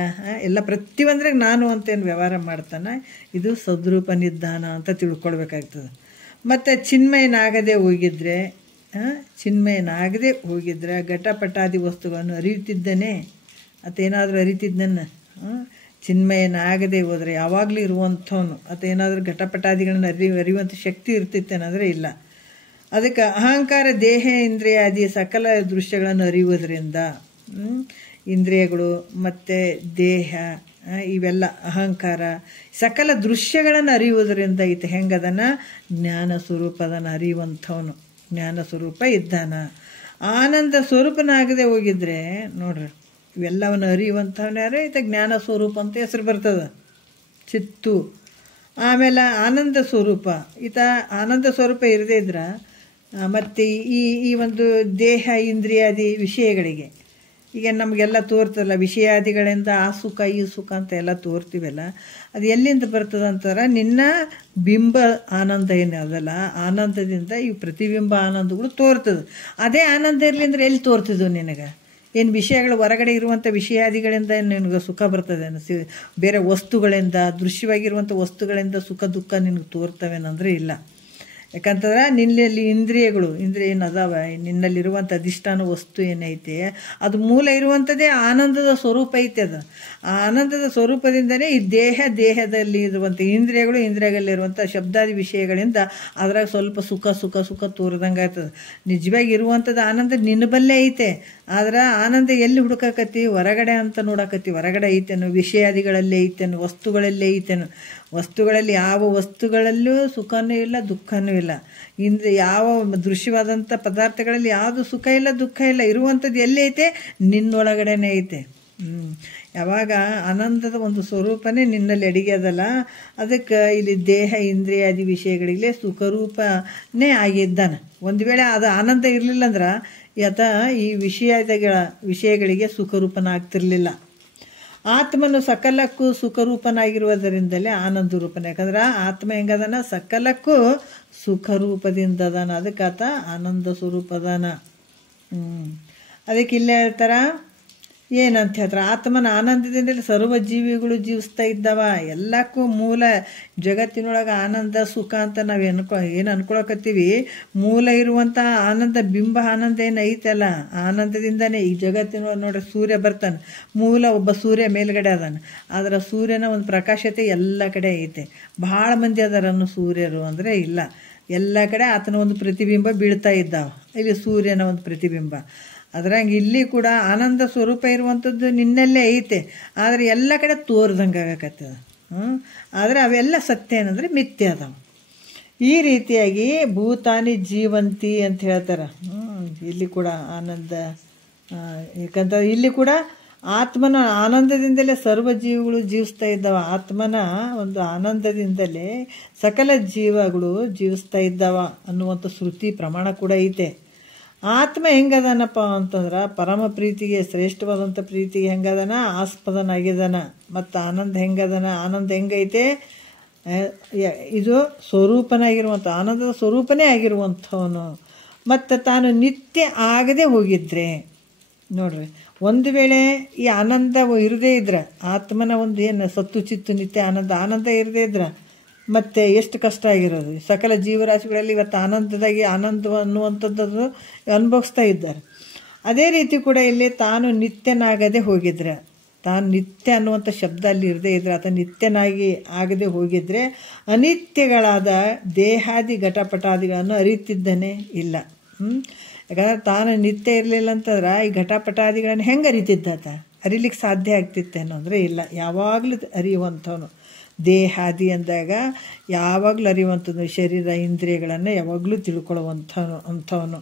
ಎಲ್ಲ ಪ್ರತಿಯೊಂದ್ರಾಗ ನಾನು ಅಂತೇನು ವ್ಯವಹಾರ ಮಾಡ್ತಾನೆ, ಇದು ಸದ್ರೂಪನಿದ್ದಾನ ಅಂತ ತಿಳ್ಕೊಳ್ಬೇಕಾಗ್ತದೆ. ಮತ್ತು ಚಿನ್ಮಯನಾಗದೆ ಹೋಗಿದ್ರೆ ಘಟಪಟಾದಿ ವಸ್ತುಗಳನ್ನು ಅರಿಯುತ್ತಿದ್ದೇನೆ ಅತೇನಾದರೂ ಅರಿತಿದ್ದನ್ನ. ಚಿನ್ಮಯನಾಗದೆ ಹೋದರೆ ಯಾವಾಗಲೂ ಇರುವಂಥವನು ಅತೇನಾದರೂ ಘಟಪಟಾದಿಗಳನ್ನು ಅರಿಯುವಂಥ ಶಕ್ತಿ ಇರ್ತಿತ್ತೇನೆಂದರೆ ಇಲ್ಲ. ಅದಕ್ಕೆ ಅಹಂಕಾರ ದೇಹ ಇಂದ್ರಿಯಾದಿ ಸಕಲ ದೃಶ್ಯಗಳನ್ನು ಅರಿಯುವುದರಿಂದ, ಇಂದ್ರಿಯಗಳು ಮತ್ತು ದೇಹ ಇವೆಲ್ಲ ಅಹಂಕಾರ ಸಕಲ ದೃಶ್ಯಗಳನ್ನು ಅರಿಯುವುದರಿಂದ ಈತ ಹೆಂಗದನ ಜ್ಞಾನ ಸ್ವರೂಪದನ ಅರಿಯುವಂಥವನು, ಜ್ಞಾನ ಸ್ವರೂಪ ಇದ್ದಾನ. ಆನಂದ ಸ್ವರೂಪನಾಗದೆ ಹೋಗಿದ್ರೆ ನೋಡ್ರಿ, ಇವೆಲ್ಲವನ್ನು ಅರಿಯುವಂಥವನು ಯಾರು, ಈತ ಜ್ಞಾನ ಸ್ವರೂಪ ಅಂತ ಹೆಸರು ಬರ್ತದೆ, ಚಿತ್ತು. ಆಮೇಲೆ ಆನಂದ ಸ್ವರೂಪ, ಈತ ಆನಂದ ಸ್ವರೂಪ ಇರದೇ ಇದ್ರೆ ಮತ್ತು ಈ ಒಂದು ದೇಹ ಇಂದ್ರಿಯಾದಿ ವಿಷಯಗಳಿಗೆ, ಈಗ ನಮಗೆಲ್ಲ ತೋರ್ತಲ್ಲ ವಿಷಯಾದಿಗಳಿಂದ ಆ ಸುಖ ಈ ಸುಖ ಅಂತ ಎಲ್ಲ ತೋರ್ತೀವಲ್ಲ, ಅದು ಎಲ್ಲಿಂದ ಬರ್ತದೆ ಅಂತಾರೆ, ನಿನ್ನ ಬಿಂಬ ಆನಂದ ಏನು ಅದಲ್ಲ, ಆನಂದದಿಂದ ಈ ಪ್ರತಿಬಿಂಬ ಆನಂದಗಳು ತೋರ್ತದೆ. ಅದೇ ಆನಂದ ಇರಲಿ ಅಂದ್ರೆ ಎಲ್ಲಿ ತೋರ್ತಿದ್ವು ನಿನಗೆ? ಏನು ವಿಷಯಗಳು ಹೊರಗಡೆ ಇರುವಂಥ ವಿಷಯಾದಿಗಳಿಂದ ನಿನಗೆ ಸುಖ ಬರ್ತದೆ ಬೇರೆ ವಸ್ತುಗಳಿಂದ, ದೃಶ್ಯವಾಗಿರುವಂಥ ವಸ್ತುಗಳಿಂದ ಸುಖ ದುಃಖ ನಿನಗೆ ತೋರ್ತವೇನಂದ್ರೆ ಇಲ್ಲ. ಯಾಕಂತಂದ್ರೆ ನಿನ್ನಲ್ಲಿ ಇಂದ್ರಿಯ ಏನು ಅದಾವ, ನಿನ್ನಲ್ಲಿರುವಂಥ ಅಧಿಷ್ಠಾನ ವಸ್ತು ಏನೈತೆ ಅದು ಮೂಲ ಇರುವಂಥದ್ದೇ ಆನಂದದ ಸ್ವರೂಪ ಐತೆ. ಅದು ಆ ಆನಂದದ ಸ್ವರೂಪದಿಂದನೇ ಈ ದೇಹದಲ್ಲಿ ಇರುವಂಥ ಇಂದ್ರಿಯಗಳಿರುವಂಥ ಶಬ್ದಾದಿ ವಿಷಯಗಳಿಂದ ಅದ್ರಾಗ ಸ್ವಲ್ಪ ಸುಖ ತೋರ್ದಂಗೆ ಆಗ್ತದೆ. ನಿಜವಾಗಿ ಇರುವಂಥದ್ದು ಆನಂದ ನಿನ್ನ ಬಲ್ಲೇ ಐತೆ. ಆದ್ರೆ ಆನಂದ ಎಲ್ಲಿ ಹುಡುಕಾಕತ್ತಿ? ಹೊರಗಡೆ ಅಂತ ನೋಡಕತ್ತಿ. ಹೊರಗಡೆ ಐತೇನು, ವಿಷಯಾದಿಗಳಲ್ಲೇ ಐತೇನು, ವಸ್ತುಗಳಲ್ಲೇ ಐತೇನು. ವಸ್ತುಗಳಲ್ಲಿ ಯಾವ ವಸ್ತುಗಳಲ್ಲೂ ಸುಖನೂ ಇಲ್ಲ ದುಃಖನೂ ಇಲ್ಲ. ಯಾವ ದೃಶ್ಯವಾದಂಥ ಪದಾರ್ಥಗಳಲ್ಲಿ ಯಾವುದು ಸುಖ ಇಲ್ಲ ದುಃಖ ಇಲ್ಲ. ಇರುವಂಥದ್ದು ಎಲ್ಲಿ ಐತೆ? ನಿನ್ನೊಳಗಡೆನೇ ಐತೆ. ಯಾವಾಗ ಆನಂದದ ಒಂದು ಸ್ವರೂಪನೇ ನಿನ್ನಲ್ಲಿ ಅಡಿಗೆ ಅದಲ್ಲ, ಅದಕ್ಕೆ ಇಲ್ಲಿ ದೇಹ ಇಂದ್ರಿಯಾದಿ ವಿಷಯಗಳಿಗೆ ಸುಖರೂಪನೇ ಆಗಿದ್ದಾನೆ. ಒಂದು ವೇಳೆ ಅದು ಆನಂದ ಇರಲಿಲ್ಲ ಅಂದ್ರೆ ಈ ವಿಷಯಗಳಿಗೆ ಸುಖರೂಪನಾಗ್ತಿರ್ಲಿಲ್ಲ. ಆತ್ಮನು ಸಕಲಕ್ಕೂ ಸುಖರೂಪನಾಗಿರುವುದರಿಂದಲೇ ಆನಂದ ರೂಪನ. ಯಾಕಂದ್ರೆ ಆತ್ಮ ಹೆಂಗದಾನ, ಸಕಲಕ್ಕೂ ಸುಖರೂಪದಿಂದ ಅದಾನ. ಅದಕ್ಕೆ ಆತ ಆನಂದ ಸ್ವರೂಪದಾನ. ಅದಕ್ಕೆ ಇಲ್ಲೇ ಹೇಳ್ತಾರ ಏನಂತ ಹೇಳ್ತಾರೆ, ಆತ್ಮನ ಆನಂದದಿಂದಲೇ ಸರ್ವ ಜೀವಿಗಳು ಜೀವಿಸ್ತಾ ಇದ್ದಾವ. ಎಲ್ಲಕ್ಕೂ ಮೂಲ ಜಗತ್ತಿನೊಳಗೆ ಆನಂದ ಸುಖ ಅಂತ ನಾವು ಏನು ಅನ್ಕೊಳಕತ್ತೀವಿ, ಮೂಲ ಇರುವಂಥ ಆನಂದ, ಬಿಂಬ ಆನಂದ ಏನು ಐತಲ್ಲ, ಆನಂದದಿಂದನೇ ಈ ಜಗತ್ತಿನೊಳಗೆ ನೋಡ್ರಿ ಸೂರ್ಯ ಬರ್ತಾನೆ. ಮೂಲ ಒಬ್ಬ ಸೂರ್ಯ ಮೇಲ್ಗಡೆ ಅದಾನ, ಆದರೆ ಸೂರ್ಯನ ಒಂದು ಪ್ರಕಾಶತೆ ಎಲ್ಲ ಕಡೆ ಐತೆ. ಭಾಳ ಮಂದಿ ಅದಾರನ್ನು ಸೂರ್ಯರು ಅಂದರೆ ಇಲ್ಲ, ಎಲ್ಲ ಕಡೆ ಆತನ ಒಂದು ಪ್ರತಿಬಿಂಬ ಬೀಳ್ತಾ ಇದ್ದಾವ. ಇಲ್ಲಿ ಸೂರ್ಯನ ಒಂದು ಪ್ರತಿಬಿಂಬ. ಅದ್ರಂಗೆ ಇಲ್ಲಿ ಕೂಡ ಆನಂದ ಸ್ವರೂಪ ಇರುವಂಥದ್ದು ನಿನ್ನಲ್ಲೇ ಐತೆ, ಆದರೆ ಎಲ್ಲ ಕಡೆ ತೋರ್ದಂಗೆ ಆಗಕತ್ತದ. ಆದರೆ ಅವೆಲ್ಲ ಸತ್ಯ ಏನಂದರೆ ಮಿಥ್ಯೆ ಅದಾವ. ಈ ರೀತಿಯಾಗಿ ಭೂತಾನಿ ಜೀವಂತಿ ಅಂತ ಹೇಳ್ತಾರೆ. ಇಲ್ಲಿ ಕೂಡ ಆನಂದ, ಯಾಕಂತ ಇಲ್ಲಿ ಕೂಡ ಆತ್ಮನ ಆನಂದದಿಂದಲೇ ಸರ್ವ ಜೀವಿಗಳು ಜೀವಿಸ್ತಾ ಇದ್ದಾವ. ಆತ್ಮನ ಒಂದು ಆನಂದದಿಂದಲೇ ಸಕಲ ಜೀವಗಳು ಜೀವಿಸ್ತಾ ಇದ್ದಾವ ಅನ್ನುವಂಥ ಶ್ರುತಿ ಪ್ರಮಾಣ ಕೂಡ ಐತೆ. ಆತ್ಮ ಹೆಂಗದಾನಪ್ಪ ಅಂತಂದ್ರೆ ಪರಮ ಪ್ರೀತಿಗೆ, ಶ್ರೇಷ್ಠವಾದಂಥ ಪ್ರೀತಿಗೆ ಹೆಂಗದಾನ, ಆಸ್ಪದನಾಗಿದ್ದಾನ. ಮತ್ತು ಆನಂದ ಹೆಂಗದಾನ, ಆನಂದ ಹೆಂಗೈತೆ, ಇದು ಸ್ವರೂಪನಾಗಿರುವಂಥ ಆನಂದದ ಸ್ವರೂಪನೇ ಆಗಿರುವಂಥವನು. ಮತ್ತು ತಾನು ನಿತ್ಯ ಆಗದೆ ಹೋಗಿದ್ರೆ ನೋಡ್ರಿ, ಒಂದು ವೇಳೆ ಈ ಆನಂದ ಇರದೇ ಇದ್ರೆ, ಆತ್ಮನ ಒಂದು ಏನು ಸತ್ತು ಚಿತ್ತು ನಿತ್ಯ ಆನಂದ ಇರದೇ ಇದ್ರೆ ಮತ್ತೆ ಎಷ್ಟು ಕಷ್ಟ ಆಗಿರೋದು. ಸಕಲ ಜೀವರಾಶಿಗಳಲ್ಲಿ ಇವತ್ತು ಆನಂದ ಅನ್ನುವಂಥದ್ದು ಅನುಭವಿಸ್ತಾ ಇದ್ದಾರೆ. ಅದೇ ರೀತಿ ಕೂಡ ಇಲ್ಲಿ ತಾನು ನಿತ್ಯನಾಗದೆ ಹೋಗಿದ್ರೆ, ತಾನು ನಿತ್ಯ ಅನ್ನುವಂಥ ಶಬ್ದ ಅಲ್ಲಿ ಇರದೇ ಇದ್ರೆ, ಅಥವಾ ನಿತ್ಯನಾಗಿ ಆಗದೆ ಹೋಗಿದ್ರೆ ಅನಿತ್ಯಗಳಾದ ದೇಹಾದಿ ಘಟಪಟಾದಿಗಳನ್ನು ಅರಿತಿದ್ದಾನೆ ಇಲ್ಲ. ಯಾಕಂದ್ರೆ ತಾನು ನಿತ್ಯ ಇರಲಿಲ್ಲ ಅಂತಂದ್ರೆ ಈ ಘಟಪಟಾದಿಗಳನ್ನು ಹೆಂಗೆ ಅರಿತಿದ್ದಾತ? ಅರಿಲಿಕ್ಕೆ ಸಾಧ್ಯ ಆಗ್ತಿತ್ತೇನೋ ಅಂದರೆ ಇಲ್ಲ. ಯಾವಾಗಲೂ ಅರಿಯುವಂಥವನು, ದೇಹಾದಿ ಅಂದಾಗ ಯಾವಾಗಲೂ ಅರಿಯುವಂಥದ್ದು, ಶರೀರ ಇಂದ್ರಿಯಗಳನ್ನು ಯಾವಾಗಲೂ ಅಂಥವನು.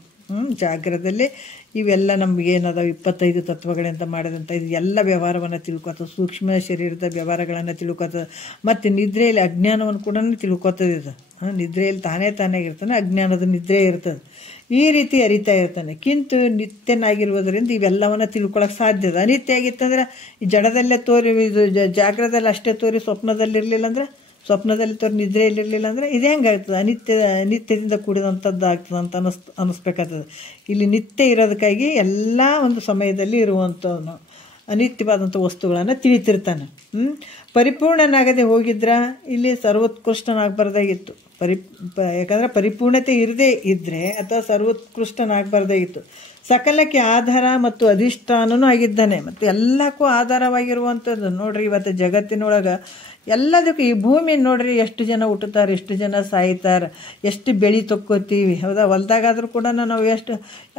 ಜಾಗ್ರದಲ್ಲಿ ಇವೆಲ್ಲ ನಮಗೇನದಾವ 25 ತತ್ವಗಳಿಂದ ಮಾಡಿದಂಥ ಇದು ಎಲ್ಲ ವ್ಯವಹಾರವನ್ನು ತಿಳ್ಕೊತದೆ, ಸೂಕ್ಷ್ಮ ಶರೀರದ ವ್ಯವಹಾರಗಳನ್ನು ತಿಳ್ಕೊತದೆ. ಮತ್ತು ನಿದ್ರೆಯಲ್ಲಿ ಅಜ್ಞಾನವನ್ನು ಕೂಡ ತಿಳ್ಕೊತದೆ. ಇದು ನಿದ್ರೆಯಲ್ಲಿ ತಾನೇ ಇರ್ತಾನೆ, ಅಜ್ಞಾನದ ನಿದ್ರೆ ಇರ್ತದೆ. ಈ ರೀತಿ ಅರಿತಾ ಇರ್ತಾನೆ. ಕಿಂತು ನಿತ್ಯನಾಗಿರುವುದರಿಂದ ಇವೆಲ್ಲವನ್ನ ತಿಳ್ಕೊಳಕ್ಕೆ ಸಾಧ್ಯದ. ಅನಿತ್ಯ ಆಗಿತ್ತಂದ್ರೆ ಈ ಜಡದಲ್ಲೇ ತೋರಿ, ಇದು ಜಾಗ್ರದಲ್ಲಿ ಅಷ್ಟೇ ತೋರಿ ಸ್ವಪ್ನದಲ್ಲಿರಲಿಲ್ಲ ಅಂದ್ರೆ, ಸ್ವಪ್ನದಲ್ಲಿ ತೋರಿ ನಿದ್ರೆಯಲ್ಲಿರಲಿಲ್ಲ ಅಂದರೆ ಇದು ಹೆಂಗಾಗ್ತದೆ? ನಿತ್ಯದಿಂದ ಕೂಡಿದಂಥದ್ದು ಆಗ್ತದೆ ಅಂತ ಅನ್ನಿಸ್ಬೇಕಾಗ್ತದೆ. ಇಲ್ಲಿ ನಿತ್ಯ ಇರೋದಕ್ಕಾಗಿ ಎಲ್ಲ ಒಂದು ಸಮಯದಲ್ಲಿ ಇರುವಂಥವನು ಅನಿತ್ಯವಾದಂಥ ವಸ್ತುಗಳನ್ನು ತಿಳಿತಿರ್ತಾನೆ. ಪರಿಪೂರ್ಣನಾಗದೆ ಹೋಗಿದ್ರೆ ಇಲ್ಲಿ ಸರ್ವೋತ್ಕೃಷ್ಟನಾಗಬಾರ್ದಾಗಿತ್ತು. ಯಾಕಂದರೆ ಪರಿಪೂರ್ಣತೆ ಇರದೇ ಇದ್ದರೆ ಅಥವಾ ಸರ್ವೋತ್ಕೃಷ್ಟನಾಗಬಾರ್ದಾಗಿತ್ತು. ಸಕಲಕ್ಕೆ ಆಧಾರ ಮತ್ತು ಅಧಿಷ್ಠಾನನೂ ಆಗಿದ್ದಾನೆ, ಮತ್ತು ಎಲ್ಲಕ್ಕೂ ಆಧಾರವಾಗಿರುವಂಥದ್ದು. ನೋಡ್ರಿ, ಇವತ್ತು ಜಗತ್ತಿನೊಳಗೆ ಎಲ್ಲದಕ್ಕೂ ಈ ಭೂಮಿ ನೋಡ್ರಿ, ಎಷ್ಟು ಜನ ಹುಟ್ಟುತ್ತಾರೆ, ಎಷ್ಟು ಜನ ಸಾಯ್ತಾರೆ, ಎಷ್ಟು ಬೆಳೆ ತಕ್ಕೋತೀವಿ. ಹೌದಾ? ಹೊಲ್ದಾಗಾದ್ರೂ ಕೂಡ ನಾವು ಎಷ್ಟು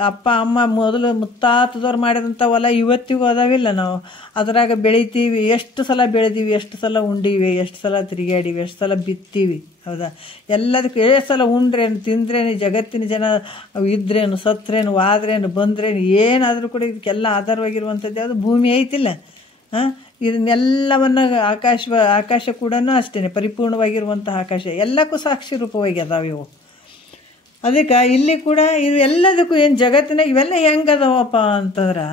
ಅಪ್ಪ ಅಮ್ಮ ಮೊದಲು ಮುತ್ತಾತದವ್ರು ಮಾಡಿದಂಥ ಹೊಲ ಇವತ್ತಿಗೂ ಅದಾವಿಲ್ಲ. ನಾವು ಅದರಾಗ ಬೆಳಿತೀವಿ, ಎಷ್ಟು ಸಲ ಬೆಳೆದೀವಿ, ಎಷ್ಟು ಸಲ ಉಂಡೀವಿ, ಎಷ್ಟು ಸಲ ತಿರುಗಾಡೀವಿ, ಎಷ್ಟು ಸಲ ಬಿತ್ತೀವಿ. ಹೌದಾ? ಎಲ್ಲದಕ್ಕೂ ಎಷ್ಟು ಸಲ ಉಂಡ್ರೇನು ತಿಂದ್ರೇನು, ಜಗತ್ತಿನ ಜನ ಇದ್ರೇನು ಸತ್ರೇನು ವಾದ್ರೇನು ಬಂದ್ರೇನು ಏನಾದರೂ ಕೂಡ ಇದಕ್ಕೆಲ್ಲ ಆಧಾರವಾಗಿರುವಂಥದ್ದು ಯಾವುದು? ಭೂಮಿ ಐತಿಲ್ಲ. ಇದನ್ನೆಲ್ಲವನ್ನ ಆಕಾಶ ಕೂಡ ಅಷ್ಟೇ ಪರಿಪೂರ್ಣವಾಗಿರುವಂತಹ ಆಕಾಶ, ಎಲ್ಲಕ್ಕೂ ಸಾಕ್ಷಿ ರೂಪವಾಗಿ ಅದಾವ ಇವು. ಅದಕ್ಕೆ ಇಲ್ಲಿ ಕೂಡ ಇದು ಎಲ್ಲದಕ್ಕೂ ಏನು ಜಗತ್ತಿನಾಗ ಇವೆಲ್ಲ ಹೆಂಗದವಪ್ಪ ಅಂತಂದ್ರೆ,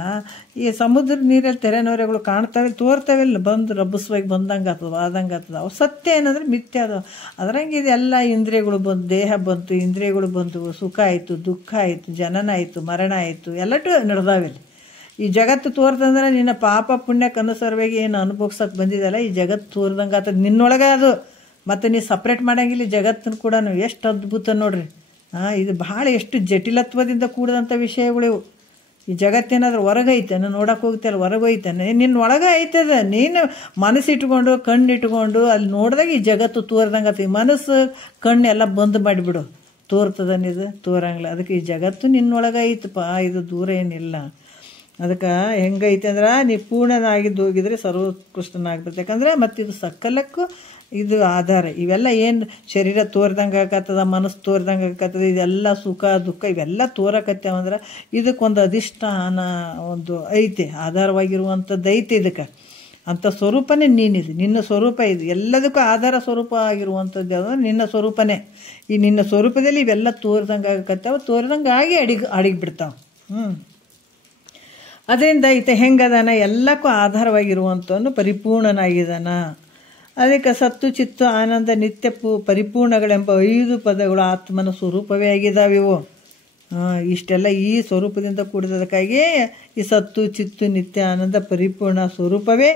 ಈ ಸಮುದ್ರ ನೀರಲ್ಲಿ ತೆರೆನೋರೆಗಳು ಕಾಣ್ತಾವೆ, ತೋರ್ತಾವಿಲ್ಲ, ಬಂದು ರಬ್ಬಸ್ವಾಗಿ ಬಂದಂಗೆ ಆಗ್ತದೆ, ಆದಂಗೆ ಆಗ್ತದೆ. ಅವು ಸತ್ಯ ಏನಂದ್ರೆ ಮಿಥ್ಯ ಅದಾವ. ಅದ್ರಂಗೆ ಇದೆಲ್ಲ ಇಂದ್ರಿಯಗಳು ಬಂದು, ದೇಹ ಬಂತು, ಇಂದ್ರಿಯಗಳು ಬಂತು, ಸುಖ ಆಯಿತು, ದುಃಖ ಆಯಿತು, ಜನನ ಆಯಿತು, ಮರಣ ಆಯಿತು, ಎಲ್ಲಟು ನಡೆದಾವಿಲ್ಲ. ಈ ಜಗತ್ತು ತೋರ್ತಂದ್ರೆ ನಿನ್ನ ಪಾಪ ಪುಣ್ಯಕ್ಕೆ ಅನುಸಾರವಾಗಿ ಏನು ಅನುಭವಿಸೋಕೆ ಬಂದಿದೆಯಲ್ಲ, ಈ ಜಗತ್ತು ತೋರ್ದಂಗೆ ಆಗ್ತದೆ ನಿನ್ನೊಳಗೆ ಅದು. ಮತ್ತು ನೀವು ಸಪ್ರೇಟ್ ಮಾಡಂಗಿಲ್ಲ ಈ ಜಗತ್ತನ್ನು ಕೂಡ. ಎಷ್ಟು ಅದ್ಭುತ ನೋಡ್ರಿ. ಇದು ಬಹಳ ಎಷ್ಟು ಜಟಿಲತ್ವದಿಂದ ಕೂಡಿದಂಥ ವಿಷಯಗಳಿವು. ಈ ಜಗತ್ತೇನಾದ್ರೂ ಹೊರಗೈತೆ, ನಾನು ನೋಡೋಕೆ ಹೋಗ್ತಲ್ಲ, ಹೊರಗೋಯ್ತಾನೆ, ನಿನ್ನೊಳಗೆ ಐತದ. ನೀನು ಮನಸ್ಸಿಟ್ಕೊಂಡು ಕಣ್ಣಿಟ್ಕೊಂಡು ಅಲ್ಲಿ ನೋಡಿದಾಗ ಈ ಜಗತ್ತು ತೋರ್ದಂಗೆ ಆಗ್ತದೆ. ಮನಸ್ಸು ಕಣ್ಣು ಎಲ್ಲ ಬಂದ್ ಮಾಡಿಬಿಡು, ತೋರ್ತದನಿದು ತೋರಂಗಿಲ್ಲ. ಅದಕ್ಕೆ ಈ ಜಗತ್ತು ನಿನ್ನೊಳಗೆ ಐತಪ್ಪ, ಇದು ದೂರ ಏನಿಲ್ಲ. ಅದಕ್ಕೆ ಹೆಂಗೈತೆ ಅಂದ್ರೆ ನೀ ಪೂರ್ಣನಾಗಿದ್ದು ಹೋಗಿದ್ರೆ ಸರ್ವೋತ್ಕೃಷ್ಟನಾಗ್ತದೆ. ಯಾಕಂದ್ರೆ ಮತ್ತಿದು ಸಕಲಕ್ಕೂ ಇದು ಆಧಾರ. ಇವೆಲ್ಲ ಏನು ಶರೀರ ತೋರ್ದಂಗೆ ಆಕತ್ತದ, ಮನಸ್ಸು ತೋರ್ದಂಗೆ ಆಕತ್ತದ, ಇದೆಲ್ಲ ಸುಖ ದುಃಖ ಇವೆಲ್ಲ ತೋರಕತ್ತೇವಂದ್ರೆ ಇದಕ್ಕೊಂದು ಅಧಿಷ್ಠಾನ ಒಂದು ಐತೆ, ಆಧಾರವಾಗಿರುವಂಥದ್ದು ಐತೆ. ಇದಕ್ಕೆ ಅಂಥ ಸ್ವರೂಪನೇ ನೀನಿದೆ, ನಿನ್ನ ಸ್ವರೂಪ ಇದು. ಎಲ್ಲದಕ್ಕೂ ಆಧಾರ ಸ್ವರೂಪ ಆಗಿರುವಂಥದ್ದು ಯಾವುದು? ನಿನ್ನ ಸ್ವರೂಪನೇ. ಈ ನಿನ್ನ ಸ್ವರೂಪದಲ್ಲಿ ಇವೆಲ್ಲ ತೋರ್ದಂಗೆ ಆಗಕತ್ತಾವ, ತೋರ್ದಂಗೆ ಆಗಿ ಅಡಿಗ್ಬಿಡ್ತಾವೆ. ಅದರಿಂದ ಈತ ಹೆಂಗದಾನ? ಎಲ್ಲಕ್ಕೂ ಆಧಾರವಾಗಿರುವಂಥವನು ಪರಿಪೂರ್ಣನಾಗಿದ್ದಾನ. ಅದಕ್ಕೆ ಸತ್ತು ಚಿತ್ತು ಆನಂದ ನಿತ್ಯ ಪರಿಪೂರ್ಣಗಳೆಂಬ 5 ಪದಗಳು ಆತ್ಮನ ಸ್ವರೂಪವೇ ಆಗಿದ್ದಾವಿವು. ಇಷ್ಟೆಲ್ಲ ಈ ಸ್ವರೂಪದಿಂದ ಕೂಡಿದಕ್ಕಾಗಿ ಈ ಸತ್ತು ಚಿತ್ತು ನಿತ್ಯ ಆನಂದ ಪರಿಪೂರ್ಣ ಸ್ವರೂಪವೇ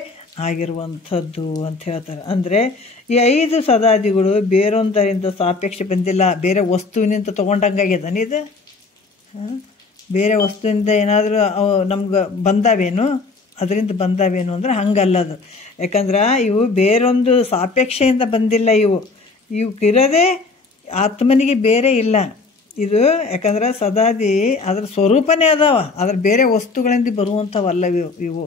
ಆಗಿರುವಂಥದ್ದು ಅಂತ ಹೇಳ್ತಾರೆ. ಅಂದರೆ ಈ 5 ಸದಾದಿಗಳು ಬೇರೊಂದರಿಂದ ಸಾಪೇಕ್ಷ ಬಂದಿಲ್ಲ, ಬೇರೆ ವಸ್ತುವಿನಿಂದ ತೊಗೊಂಡಂಗಾಗ್ಯದ. ಇದು ಬೇರೆ ವಸ್ತುವಿಂದ ಏನಾದರೂ ನಮ್ಗೆ ಬಂದಾವೇನು, ಅದರಿಂದ ಬಂದಾವೇನು ಅಂದರೆ ಹಂಗಲ್ಲದು. ಯಾಕಂದ್ರೆ ಇವು ಬೇರೊಂದು ಸಾಪೇಕ್ಷೆಯಿಂದ ಬಂದಿಲ್ಲ. ಇವಕ್ಕಿರೋದೇ ಆತ್ಮನಿಗೆ ಬೇರೆ ಇಲ್ಲ ಇದು. ಯಾಕಂದ್ರೆ ಸದಾದಿ ಅದ್ರ ಸ್ವರೂಪನೇ ಅದಾವ, ಅದ್ರ ಬೇರೆ ವಸ್ತುಗಳಿಂದ ಬರುವಂಥವಲ್ಲ ಇವು.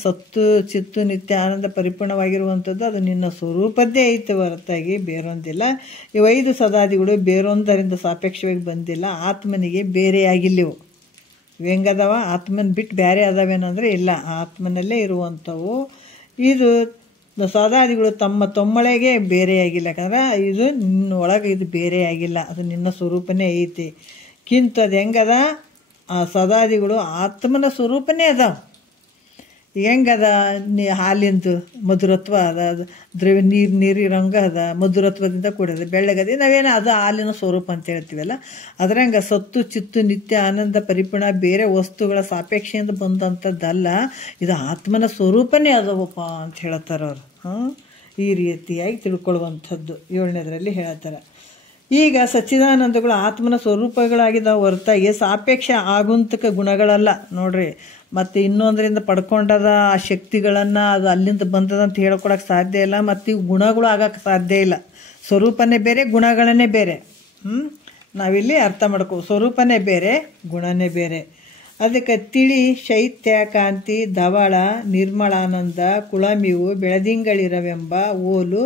ಸತ್ತು ಚಿತ್ತು ನಿತ್ಯ ಆನಂದ ಪರಿಪೂರ್ಣವಾಗಿರುವಂಥದ್ದು ಅದು ನಿನ್ನ ಸ್ವರೂಪದ್ದೇ ಐತೆ ಹೊರತಾಗಿ ಬೇರೊಂದಿಲ್ಲ. ಇವು 5 ಸದಾದಿಗಳು ಬೇರೊಂದರಿಂದ ಸಾಪೇಕ್ಷವಾಗಿ ಬಂದಿಲ್ಲ, ಆತ್ಮನಿಗೆ ಬೇರೆಯಾಗಿಲ್ಲ. ಇವು ಹೆಂಗದಾವ? ಆತ್ಮನ ಬಿಟ್ಟು ಬೇರೆ ಅದಾವೇನಂದ್ರೆ ಇಲ್ಲ, ಆತ್ಮನಲ್ಲೇ ಇರುವಂಥವು. ಇದು ಸದಾದಿಗಳು ತಮ್ಮೊಳಗೆ ಬೇರೆಯಾಗಿಲ್ಲ. ಯಾಕಂದ್ರೆ ಇದು ನಿನ್ನೊಳಗೆ ಇದು ಬೇರೆಯಾಗಿಲ್ಲ, ಅದು ನಿನ್ನ ಸ್ವರೂಪನೇ ಐತಿ. ಕಿಂತು ಅದು ಹೆಂಗದ? ಆ ಸದಾದಿಗಳು ಆತ್ಮನ ಸ್ವರೂಪನೇ ಅದಾವ. ಹೆಂಗದ ಹಾಲಿಂದು ಮಧುರತ್ವ ಅದ, ಅದು ದ್ರವ್ಯ ನೀರಿರಂಗ ಅದ, ಮಧುರತ್ವದಿಂದ ಕೂಡದ ಬೆಳ್ಳಗದೆ. ನಾವೇನು ಅದು ಹಾಲಿನ ಸ್ವರೂಪ ಅಂತ ಹೇಳ್ತೀವಲ್ಲ, ಅದ್ರಂಗೆ ಸತ್ತು ಚಿತ್ತು ನಿತ್ಯ ಆನಂದ ಪರಿಪೂರ್ಣ ಬೇರೆ ವಸ್ತುಗಳ ಸಾಪೇಕ್ಷೆಯಿಂದ ಬಂದಂಥದ್ದಲ್ಲ, ಇದು ಆತ್ಮನ ಸ್ವರೂಪನೇ ಅದವಪ್ಪ ಅಂತ ಹೇಳ್ತಾರೆ ಅವರು. ಈ ರೀತಿಯಾಗಿ ತಿಳ್ಕೊಳ್ಳುವಂಥದ್ದು 7ನೇದರಲ್ಲಿ ಹೇಳ್ತಾರೆ. ಈಗ ಸಚ್ಚಿದಾನಂದಗಳು ಆತ್ಮನ ಸ್ವರೂಪಗಳಾಗಿದ್ದಾವೆ ಹೊರತಾಗಿ ಸಾಪೇಕ್ಷ ಆಗುಂತಕ ಗುಣಗಳಲ್ಲ ನೋಡ್ರಿ. ಮತ್ತು ಇನ್ನೊಂದರಿಂದ ಪಡ್ಕೊಂಡದ ಆ ಶಕ್ತಿಗಳನ್ನು ಅದು ಅಲ್ಲಿಂದ ಬಂದದ ಅಂತ ಹೇಳ್ಕೊಳಕ್ಕೆ ಸಾಧ್ಯ ಇಲ್ಲ. ಮತ್ತು ಇವು ಗುಣಗಳು ಆಗಕ್ಕೆ ಸಾಧ್ಯ ಇಲ್ಲ. ಸ್ವರೂಪನೇ ಬೇರೆ, ಗುಣಗಳನ್ನೇ ಬೇರೆ. ನಾವಿಲ್ಲಿ ಅರ್ಥ ಮಾಡ್ಕೋ, ಸ್ವರೂಪನೇ ಬೇರೆ, ಗುಣನೇ ಬೇರೆ. ಅದಕ್ಕೆ ತಿಳಿ, ಶೈತ್ಯ, ಕಾಂತಿ, ಧವಳ, ನಿರ್ಮಲಾನಂದ, ಕುಳಮಿವು, ಬೆಳದಿಂಗಳಿರವೆಂಬ ಓಲು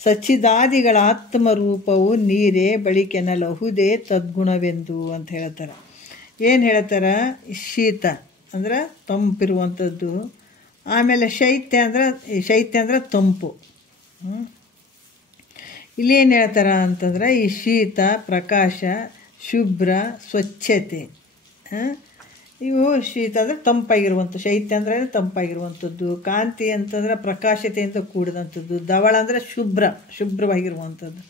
ಸಚ್ಚಿದಾದಿಗಳ ಆತ್ಮರೂಪವು ನೀರೇ ಬಳಿಕೆನಲಹುದೇ ತದ್ಗುಣವೆಂದು ಅಂತ ಹೇಳ್ತಾರೆ. ಏನು ಹೇಳ್ತಾರೆ? ಶೀತ ಅಂದ್ರೆ ತಂಪಿರುವಂಥದ್ದು, ಆಮೇಲೆ ಶೈತ್ಯ ಅಂದ್ರೆ ತಂಪು. ಇಲ್ಲಿ ಏನು ಹೇಳ್ತಾರೆ ಅಂತಂದ್ರೆ, ಈ ಶೀತ, ಪ್ರಕಾಶ, ಶುಭ್ರ, ಸ್ವಚ್ಛತೆ, ಇವು ಶೀತ ಅಂದರೆ ತಂಪಾಗಿರುವಂಥ, ಶೈತ್ಯ ಅಂದರೆ ತಂಪಾಗಿರುವಂಥದ್ದು, ಕಾಂತಿ ಅಂತಂದ್ರೆ ಪ್ರಕಾಶತೆಯಿಂದ ಕೂಡಿದಂಥದ್ದು, ಧವಳ ಅಂದರೆ ಶುಭ್ರವಾಗಿರುವಂಥದ್ದು,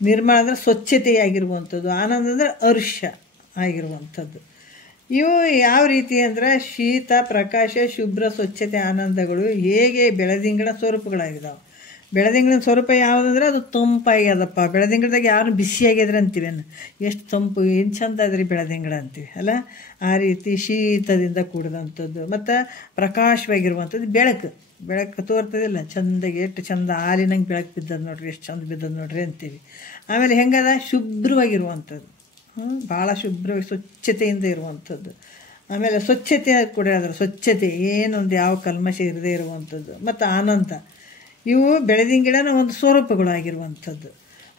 ನಿರ್ಮಲ ಅಂದರೆ ಸ್ವಚ್ಛತೆಯಾಗಿರುವಂಥದ್ದು, ಆನಂದ ಅಂದರೆ ಹರ್ಷ ಆಗಿರುವಂಥದ್ದು. ಇವು ಯಾವ ರೀತಿ ಅಂದರೆ ಶೀತ, ಪ್ರಕಾಶ, ಶುಭ್ರ, ಸ್ವಚ್ಛತೆ, ಆನಂದಗಳು ಹೇಗೆ ಬೆಳದಿಂಗಳ ಸ್ವರೂಪಗಳಾಗಿದ್ದಾವೆ. ಬೆಳದಿಂಗಳಿನ ಸ್ವರೂಪ ಯಾವುದಂದ್ರೆ ಅದು ತಂಪಾಗ್ಯದಪ್ಪ. ಬೆಳದಿಂಗಳದಾಗ ಯಾರು ಬಿಸಿಯಾಗಿದ್ರೆ ಅಂತೀವೇನು, ಎಷ್ಟು ತಂಪು, ಏನು ಚಂದ ಅದ್ರಿ ಬೆಳದಿಂಗಳ ಅಂತೀವಿ ಅಲ್ಲ. ಆ ರೀತಿ ಶೀತದಿಂದ ಕೂಡಿದಂಥದ್ದು. ಮತ್ತು ಪ್ರಕಾಶವಾಗಿರುವಂಥದ್ದು ಬೆಳಕು ತೋರ್ತದಿಲ್ಲ ಚಂದಾಗಿ, ಎಷ್ಟು ಚಂದ ಹಾಲಿನಂಗೆ ಬೆಳಕು ಬಿದ್ದದ್ದು ನೋಡ್ರಿ, ಎಷ್ಟು ಚಂದ ಬಿದ್ದದ್ದು ನೋಡ್ರಿ ಅಂತೀವಿ. ಆಮೇಲೆ ಹೆಂಗದ ಶುಭ್ರವಾಗಿರುವಂಥದ್ದು, ಭಾಳ ಶುಭ್ರವಾಗಿ ಸ್ವಚ್ಛತೆಯಿಂದ ಇರುವಂಥದ್ದು. ಆಮೇಲೆ ಸ್ವಚ್ಛತೆ ಕೂಡ ಅದರ ಸ್ವಚ್ಛತೆ, ಏನೊಂದು ಯಾವ ಕಲ್ಮಶ ಇರದೇ ಇರುವಂಥದ್ದು. ಮತ್ತು ಆನಂದ, ಇವು ಬೆಳದಿಂಗಿಳನ ಒಂದು ಸ್ವರೂಪಗಳಾಗಿರುವಂಥದ್ದು.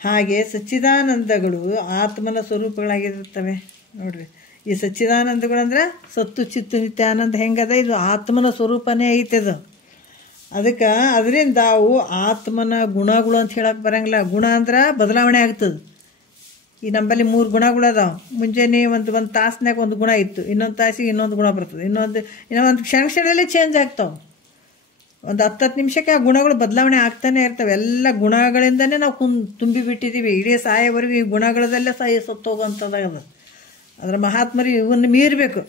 ಹಾಗೆ ಸಚ್ಚಿದಾನಂದಗಳು ಆತ್ಮನ ಸ್ವರೂಪಗಳಾಗಿರುತ್ತವೆ ನೋಡ್ರಿ. ಈ ಸಚ್ಚಿದಾನಂದಗಳಂದ್ರೆ ಸತ್ತು ಚಿತ್ತು ನಿತ್ಯ ಆನಂದ ಹೆಂಗದ, ಇದು ಆತ್ಮನ ಸ್ವರೂಪನೇ ಐತದು. ಅದಕ್ಕೆ ಅದರಿಂದ ಅವು ಆತ್ಮನ ಗುಣಗಳು ಅಂತ ಹೇಳಕ್ಕೆ ಬರಂಗಿಲ್ಲ. ಗುಣ ಅಂದ್ರೆ ಬದಲಾವಣೆ ಆಗ್ತದೆ. ಈ ನಮ್ಮಲ್ಲಿ 3 ಗುಣಗಳು ಅದಾವೆ. ಮುಂಜಾನೆ ಒಂದು ತಾಸಿನಾಗ ಒಂದು ಗುಣ ಇತ್ತು, ಇನ್ನೊಂದು ತಾಸಿಗೆ ಇನ್ನೊಂದು ಗುಣ ಬರ್ತದೆ, ಇನ್ನೊಂದು ಕ್ಷಣದಲ್ಲಿ ಚೇಂಜ್ ಆಗ್ತಾವೆ. ಒಂದು 10 ನಿಮಿಷಕ್ಕೆ ಆ ಗುಣಗಳು ಬದಲಾವಣೆ ಆಗ್ತಾನೆ ಇರ್ತವೆ. ಎಲ್ಲ ಗುಣಗಳಿಂದನೇ ನಾವು ತುಂಬಿಬಿಟ್ಟಿದ್ದೀವಿ. ಇಡೀ ಸಾಯೋವರೆಗೂ ಈ ಗುಣಗಳದಲ್ಲೇ ಸತ್ತೋಗುವಂಥದ್ದಾಗದ. ಅದರ ಮಹಾತ್ಮರು ಇವನ್ನು ಮೀರಬೇಕು.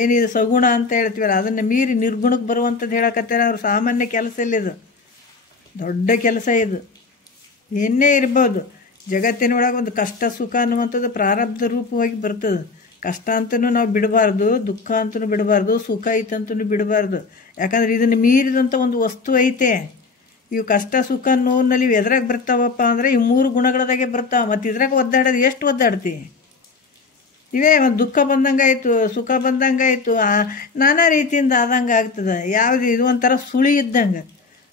ಏನಿದು ಸಗುಣ ಅಂತ ಹೇಳ್ತೀವಲ್ಲ, ಅದನ್ನು ಮೀರಿ ನಿರ್ಗುಣಕ್ಕೆ ಬರುವಂಥದ್ದು ಹೇಳಕತ್ತಾರೆ. ಅವ್ರು ಸಾಮಾನ್ಯ ಕೆಲಸ ಇಲ್ಲಿದು, ದೊಡ್ಡ ಕೆಲಸ ಇದು. ಏನೇ ಇರ್ಬೋದು, ಜಗತ್ತಿನೊಳಗೆ ಒಂದು ಕಷ್ಟ ಸುಖ ಅನ್ನುವಂಥದ್ದು ಪ್ರಾರಬ್ಧ ರೂಪವಾಗಿ ಬರ್ತದೆ. ಕಷ್ಟ ಅಂತಲೂ ನಾವು ಬಿಡಬಾರ್ದು, ದುಃಖ ಅಂತಲೂ ಬಿಡಬಾರ್ದು, ಸುಖ ಐತಂತಲೂ ಬಿಡಬಾರ್ದು. ಯಾಕಂದ್ರೆ ಇದನ್ನು ಮೀರಿದಂಥ ಒಂದು ವಸ್ತು ಐತೆ. ಇವು ಕಷ್ಟ ಸುಖ ನೋವಿನಲ್ಲಿ ಇವು ಎದ್ರಾಗ ಬರ್ತಾವಪ್ಪ ಅಂದರೆ ಈ 3 ಗುಣಗಳದಾಗೆ ಬರ್ತಾವೆ. ಮತ್ತು ಇದ್ರಾಗ ಒದ್ದಾಡೋದು ಎಷ್ಟು ಒದ್ದಾಡ್ತಿ? ಇವೇ ಒಂದು ದುಃಖ ಬಂದಂಗಾಯ್ತು, ಸುಖ ಬಂದಂಗಾಯ್ತು, ನಾನಾ ರೀತಿಯಿಂದ ಆದಂಗೆ ಆಗ್ತದೆ. ಯಾವುದು ಇದು ಒಂಥರ ಸುಳಿ ಇದ್ದಂಗೆ.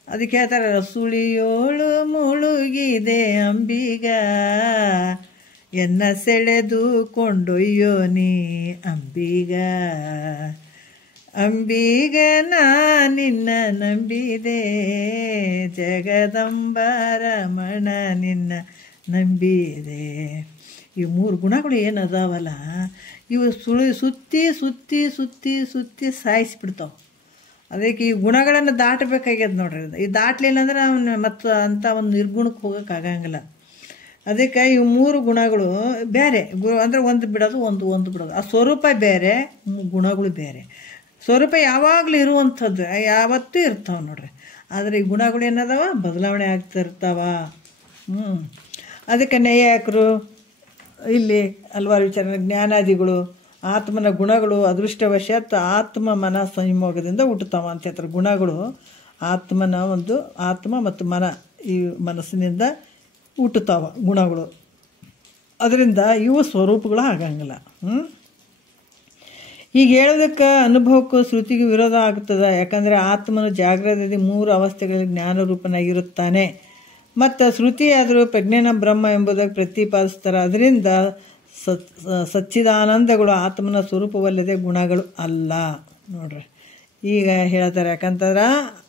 ಅದಕ್ಕೆ ಹೇಳ್ತಾರೆ, ಸುಳಿಯೋಳು ಮುಳುಗಿದೆ ಅಂಬಿಗ ಎನ್ನ ಸೆಳೆದು ಕೊಂಡೊಯ್ಯೋ ನೀ ಅಂಬಿಗ. ಅಂಬಿಗ ನಾ ನಿನ್ನ ನಂಬಿದೆ, ಜಗದಂಬರಮಣ ನಿನ್ನ ನಂಬಿದೆ. ಈ 3 ಗುಣಗಳು ಏನದಾವಲ್ಲ, ಇವು ಸುತ್ತಿ ಸುತ್ತಿ ಸುತ್ತಿ ಸುತ್ತಿ ಸಾಯಿಸಿಬಿಡ್ತಾವೆ. ಅದಕ್ಕೆ ಈ ಗುಣಗಳನ್ನು ದಾಟಬೇಕಾಗ್ಯದ ನೋಡ್ರಿ. ಈ ದಾಟ್ಲಿಲ್ಲ ಅಂದ್ರೆ ಅವನು ಮತ್ತು ಅಂಥ ಒಂದು ನಿರ್ಗುಣಕ್ಕೆ ಹೋಗೋಕ್ಕಾಗಂಗಿಲ್ಲ. ಅದಕ್ಕೆ ಇವು 3 ಗುಣಗಳು ಬೇರೆ. ಅಂದರೆ ಒಂದು ಬಿಡೋದು, ಒಂದು ಬಿಡೋದು. ಆ ಸ್ವರೂಪ ಬೇರೆ, ಗುಣಗಳು ಬೇರೆ. ಸ್ವರೂಪ ಯಾವಾಗಲೂ ಇರುವಂಥದ್ದು, ಯಾವತ್ತೂ ಇರ್ತಾವೆ ನೋಡ್ರಿ. ಆದರೆ ಈ ಗುಣಗಳು ಏನದಾವ, ಬದಲಾವಣೆ ಆಗ್ತಿರ್ತಾವ. ಅದಕ್ಕೆ ನೈಯಾಯಿಕರು ಇಲ್ಲಿ ಹಲವಾರು ವಿಚಾರ, ಜ್ಞಾನಾದಿಗಳು ಆತ್ಮನ ಗುಣಗಳು ಅದೃಷ್ಟವಶಾತ್ ಆತ್ಮ ಮನ ಸಂಯೋಗದಿಂದ ಹುಟ್ಟುತ್ತಾವ ಅಂತ ಹೇಳ್ತಾರೆ. ಗುಣಗಳು ಆತ್ಮನ ಒಂದು ಆತ್ಮ ಮತ್ತು ಮನ ಈ ಮನಸ್ಸಿನಿಂದ ಹುಟ್ಟುತ್ತಾವ ಗುಣಗಳು. ಅದರಿಂದ ಇವು ಸ್ವರೂಪಗಳು ಆಗಂಗಿಲ್ಲ. ಈಗ ಹೇಳೋದಕ್ಕೆ ಅನುಭವಕ್ಕೂ ಶ್ರುತಿಗೂ ವಿರೋಧ ಆಗ್ತದೆ. ಯಾಕಂದರೆ ಆತ್ಮನು ಜಾಗ್ರತೆಯಲ್ಲಿ 3 ಅವಸ್ಥೆಗಳಲ್ಲಿ ಜ್ಞಾನರೂಪನಾಗಿರುತ್ತಾನೆ. ಮತ್ತು ಶ್ರುತಿ ಆದರೂ ಪ್ರಜ್ಞಾನ ಬ್ರಹ್ಮ ಎಂಬುದಾಗಿ ಪ್ರತಿಪಾದಿಸ್ತಾರೆ. ಅದರಿಂದ ಸಚ್ಚಿದಾನಂದಗಳು ಆತ್ಮನ ಸ್ವರೂಪವಲ್ಲದೆ ಗುಣಗಳು ಅಲ್ಲ ನೋಡ್ರಿ. ಈಗ ಹೇಳ್ತಾರೆ, ಯಾಕಂತಂದ್ರೆ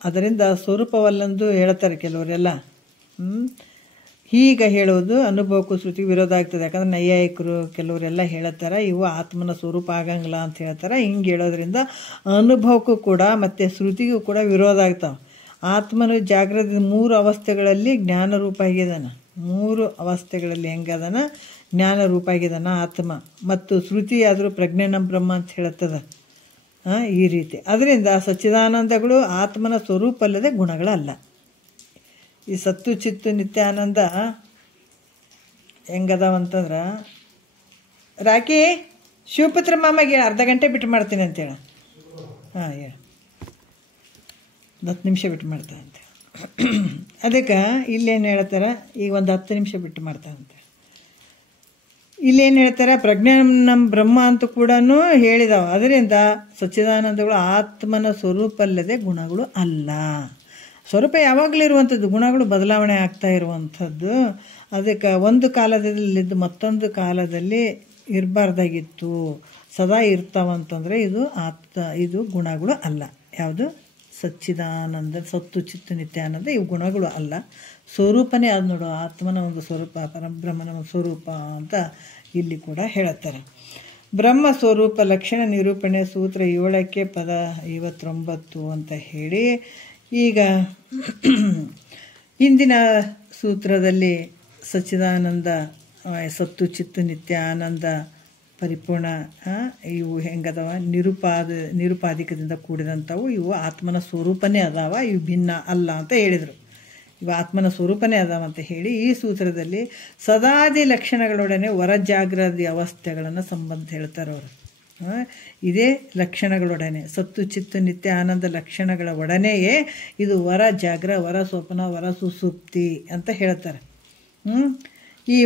ಅದರಿಂದ ಸ್ವರೂಪವಲ್ಲಂದು ಹೇಳ್ತಾರೆ ಕೆಲವರೆಲ್ಲ. ಹೀಗೆ ಹೇಳೋದು ಅನುಭವಕ್ಕೂ ಶ್ರುತಿಗೆ ವಿರೋಧ ಆಗ್ತದೆ. ಯಾಕಂದ್ರೆ ನೈಯಾಯಿಕರು ಕೆಲವರೆಲ್ಲ ಹೇಳತ್ತಾರ ಇವು ಆತ್ಮನ ಸ್ವರೂಪ ಆಗಂಗಿಲ್ಲ ಅಂತ ಹೇಳ್ತಾರೆ. ಹಿಂಗೆ ಹೇಳೋದ್ರಿಂದ ಅನುಭವಕ್ಕೂ ಕೂಡ ಮತ್ತು ಶ್ರುತಿಗೂ ಕೂಡ ವಿರೋಧ ಆಗ್ತಾವೆ. ಆತ್ಮನು ಜಾಗ್ರತೆ 3 ಅವಸ್ಥೆಗಳಲ್ಲಿ ಜ್ಞಾನರೂಪ ಆಗಿದ್ದಾನೆ. 3 ಅವಸ್ಥೆಗಳಲ್ಲಿ ಹೆಂಗದಾನ ಜ್ಞಾನರೂಪ ಆಗಿದ್ದಾನ ಆತ್ಮ. ಮತ್ತು ಶ್ರುತಿ ಆದರೂ ಪ್ರಜ್ಞಾನ ಬ್ರಹ್ಮ ಅಂತ ಹೇಳ್ತದ. ಈ ರೀತಿ ಅದರಿಂದ ಸಚ್ಚಿದಾನಂದಗಳು ಆತ್ಮನ ಸ್ವರೂಪ ಅಲ್ಲದೆ ಗುಣಗಳಲ್ಲ. ಈ ಸತ್ತು ಚಿತ್ತು ನಿತ್ಯಾನಂದ ಹೆಂಗದಾವಂತಂದ್ರೆ ರಾಕಿ ಶಿವಪುತ್ರ ಮಾಮಗೆ ಅರ್ಧ ಗಂಟೆ ಬಿಟ್ಟು ಮಾಡ್ತೀನಿ ಅಂತೇಳಿ. ಹೇಳಿ 10 ನಿಮಿಷ ಬಿಟ್ಟು ಮಾಡ್ತಾ ಅಂತ. ಅದಕ್ಕೆ ಇಲ್ಲೇನು ಹೇಳ್ತಾರೆ, ಈಗ ಒಂದು 10 ನಿಮಿಷ ಬಿಟ್ಟು ಮಾಡ್ತಾರಂತೆ. ಇಲ್ಲೇನು ಹೇಳ್ತಾರೆ, ಪ್ರಜ್ಞಾನ ಬ್ರಹ್ಮ ಅಂತ ಕೂಡ ಹೇಳಿದಾವೆ. ಅದರಿಂದ ಸಚ್ಚಿದಾನಂದಗಳು ಆತ್ಮನ ಸ್ವರೂಪ ಅಲ್ಲದೆ ಗುಣಗಳು ಅಲ್ಲ. ಸ್ವರೂಪ ಯಾವಾಗಲೂ ಇರುವಂಥದ್ದು, ಗುಣಗಳು ಬದಲಾವಣೆ ಆಗ್ತಾ ಇರುವಂಥದ್ದು. ಅದಕ್ಕೆ ಒಂದು ಕಾಲದಲ್ಲಿದ್ದು ಮತ್ತೊಂದು ಕಾಲದಲ್ಲಿ ಇರಬಾರ್ದಾಗಿತ್ತು, ಸದಾ ಇರ್ತಾವಂತಂದರೆ ಇದು ಗುಣಗಳು ಅಲ್ಲ. ಯಾವುದು ಸಚ್ಚಿದಾನಂದ ಸತ್ತು ಚಿತ್ತು ನಿತ್ಯಾನಂದ ಇವು ಗುಣಗಳು ಅಲ್ಲ, ಸ್ವರೂಪನೇ ಅದು. ನೋಡು, ಆತ್ಮನ ಒಂದು ಸ್ವರೂಪ, ಪರಬ್ರಹ್ಮನ ಒಂದು ಸ್ವರೂಪ ಅಂತ ಇಲ್ಲಿ ಕೂಡ ಹೇಳುತ್ತಾರೆ. ಬ್ರಹ್ಮ ಸ್ವರೂಪ ಲಕ್ಷಣ ನಿರೂಪಣೆ ಸೂತ್ರ 7ಕ್ಕೆ ಪದ 59 ಅಂತ ಹೇಳಿ, ಈಗ ಹಿಂದಿನ ಸೂತ್ರದಲ್ಲಿ ಸಚ್ಚಿದಾನಂದ ಸತ್ತು ಚಿತ್ತು ನಿತ್ಯ ಆನಂದ ಪರಿಪೂರ್ಣ ಇವು ಹೆಂಗದವ ನಿರುಪಾಧಿಕದಿಂದ ಕೂಡಿದಂಥವು, ಇವು ಆತ್ಮನ ಸ್ವರೂಪನೇ ಅದಾವ, ಇವು ಭಿನ್ನ ಅಲ್ಲ ಅಂತ ಹೇಳಿದರು. ಇವು ಆತ್ಮನ ಸ್ವರೂಪನೇ ಅದಾವ ಅಂತ ಹೇಳಿ ಈ ಸೂತ್ರದಲ್ಲಿ ಸದಾದಿ ಲಕ್ಷಣಗಳೊಡನೆ ಹೊರಜಾಗ್ರತೆ ಅವಸ್ಥೆಗಳನ್ನು ಸಂಬಂಧ ಹೇಳ್ತಾರೆ ಅವರು. ಇದೇ ಲಕ್ಷಣಗಳೊಡನೆ ಸತ್ತು ಚಿತ್ತು ನಿತ್ಯ ಆನಂದ ಲಕ್ಷಣಗಳ ಒಡನೆಯೇ ಇದು ಹೊರ ಜಾಗ್ರ, ಹೊರ ಸ್ವಪ್ನ, ಹೊರ ಸುಸುಪ್ತಿ ಅಂತ ಹೇಳ್ತಾರೆ. ಈ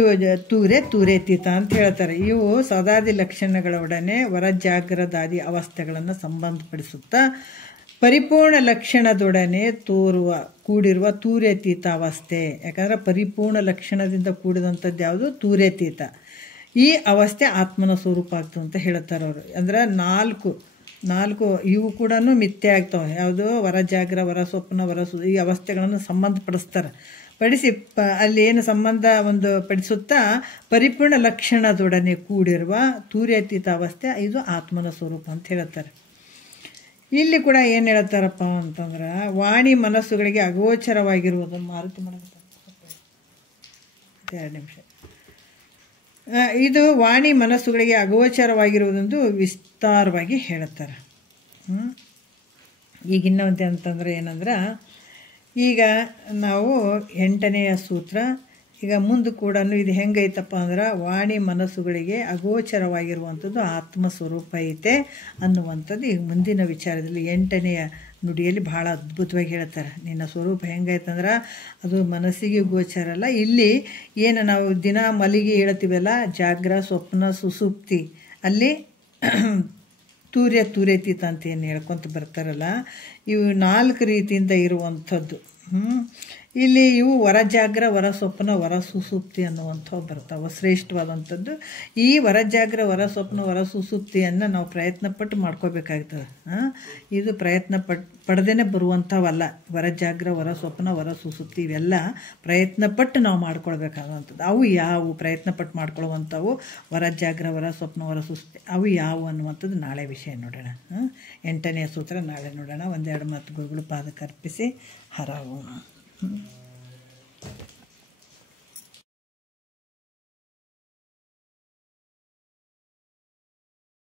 ತೂರೇತೀತ ಅಂತ ಹೇಳ್ತಾರೆ. ಇವು ಸದಾದಿ ಲಕ್ಷಣಗಳ ಒಡನೆ ಹೊರ ಜಾಗ್ರದಾದಿ ಅವಸ್ಥೆಗಳನ್ನು ಸಂಬಂಧಪಡಿಸುತ್ತಾ ಪರಿಪೂರ್ಣ ಲಕ್ಷಣದೊಡನೆ ಕೂಡಿರುವ ತೂರೇತೀತ ಅವಸ್ಥೆ. ಯಾಕಂದರೆ ಪರಿಪೂರ್ಣ ಲಕ್ಷಣದಿಂದ ಕೂಡಿದಂಥದ್ದು ಯಾವುದು ತೂರೇತೀತ. ಈ ಅವಸ್ಥೆ ಆತ್ಮನ ಸ್ವರೂಪ ಆಗ್ತದೆ ಅಂತ ಹೇಳ್ತಾರೆ ಅವರು. ಅಂದ್ರೆ ನಾಲ್ಕು ಇವು ಕೂಡ ಮಿಥ್ಯೆ ಆಗ್ತವೆ. ಯಾವುದು ಹೊರಜಾಗ್ರ, ಹೊರ ಸ್ವಪ್ನ, ಈ ಅವಸ್ಥೆಗಳನ್ನು ಸಂಬಂಧಪಡಿಸ್ತಾರೆ. ಪಡಿಸಿ ಅಲ್ಲಿ ಏನು ಸಂಬಂಧ ಒಂದು ಪಡಿಸುತ್ತಾ ಪರಿಪೂರ್ಣ ಲಕ್ಷಣದೊಡನೆ ಕೂಡಿರುವ ತೂರ್ಯಾತೀತ ಅವಸ್ಥೆ ಇದು ಆತ್ಮನ ಸ್ವರೂಪ ಅಂತ ಹೇಳ್ತಾರೆ. ಇಲ್ಲಿ ಕೂಡ ಏನು ಹೇಳ್ತಾರಪ್ಪ ಅಂತಂದ್ರೆ, ವಾಣಿ ಮನಸ್ಸುಗಳಿಗೆ ಅಗೋಚರವಾಗಿರುವುದನ್ನು ಮಾರುತಿ ಮಾಡಬೇಕು. 2 ನಿಮಿಷ. ಇದು ವಾಣಿ ಮನಸ್ಸುಗಳಿಗೆ ಅಗೋಚರವಾಗಿರುವುದೆಂದು ವಿಸ್ತಾರವಾಗಿ ಹೇಳುತ್ತಾರೆ. ಈಗ ಇನ್ನೊಂದು ಅಂತಂದ್ರೆ ಏನಂದ್ರೆ, ಈಗ ನಾವು 8ನೆಯ ಸೂತ್ರ ಈಗ ಮುಂದೆ ಕೂಡ ಇದು ಹೆಂಗೈತಪ್ಪ ಅಂದ್ರೆ, ವಾಣಿ ಮನಸ್ಸುಗಳಿಗೆ ಅಗೋಚರವಾಗಿರುವಂಥದ್ದು ಆತ್ಮಸ್ವರೂಪ ಐತೆ ಅನ್ನುವಂಥದ್ದು ಈಗ ಮುಂದಿನ ವಿಚಾರದಲ್ಲಿ 8ನೆಯ ನುಡಿಯಲ್ಲಿ ಭಾಳ ಅದ್ಭುತವಾಗಿ ಹೇಳ್ತಾರೆ. ನಿನ್ನ ಸ್ವರೂಪ ಹೆಂಗೈತಂದ್ರೆ ಅದು ಮನಸ್ಸಿಗೆ ಗೋಚರ ಅಲ್ಲ. ಇಲ್ಲಿ ಏನು ನಾವು ದಿನ ಮಲಿಗೆ ಹೇಳ್ತೀವಲ್ಲ, ಜಾಗ್ರ ಸ್ವಪ್ನ ಸುಸುಪ್ತಿ, ಅಲ್ಲಿ ತೂರೇತೀತ ಅಂತ ಏನು ಹೇಳ್ಕೊಂತ ಬರ್ತಾರಲ್ಲ, ಇವು 4 ರೀತಿಯಿಂದ ಇರುವಂಥದ್ದು. ಇಲ್ಲಿ ಇವು ಹೊರಜಾಗ್ರ, ಹೊರ ಸ್ವಪ್ನ, ಹೊರ ಸುಸುಪ್ತಿ ಅನ್ನುವಂಥವು ಬರ್ತಾವೆ. ಶ್ರೇಷ್ಠವಾದಂಥದ್ದು ಈ ಹೊರಜಾಗ್ರ, ಹೊರ ಸ್ವಪ್ನ, ಹೊರ ಸುಸುಪ್ತಿಯನ್ನು ನಾವು ಪ್ರಯತ್ನಪಟ್ಟು ಮಾಡ್ಕೋಬೇಕಾಗ್ತದೆ. ಇದು ಪಡೆದೇ ಬರುವಂಥವಲ್ಲ. ಹೊರಜಾಗ್ರ, ಹೊರ ಸ್ವಪ್ನ, ಹೊರ ಸುಸುಪ್ತಿ ಇವೆಲ್ಲ ಪ್ರಯತ್ನಪಟ್ಟು ನಾವು ಮಾಡ್ಕೊಳ್ಬೇಕಾದಂಥದ್ದು. ಅವು ಯಾವುವು ಪ್ರಯತ್ನಪಟ್ಟು ಮಾಡ್ಕೊಳ್ಳುವಂಥವು? ಹೊರಜಾಗ್ರ, ಹೊರ ಸ್ವಪ್ನ, ಹೊರ ಸುಸುಪ್ತಿ ಅವು ಯಾವುವು ಅನ್ನುವಂಥದ್ದು ನಾಳೆ ವಿಷಯ ನೋಡೋಣ. 8ನೆಯ ಸೂತ್ರ ನಾಳೆ ನೋಡೋಣ. 1-2 ಮಾತು ಗುರುಗಳು ಪಾದಕ್ಕೆ ಅರ್ಪಿಸಿ ಹರವು.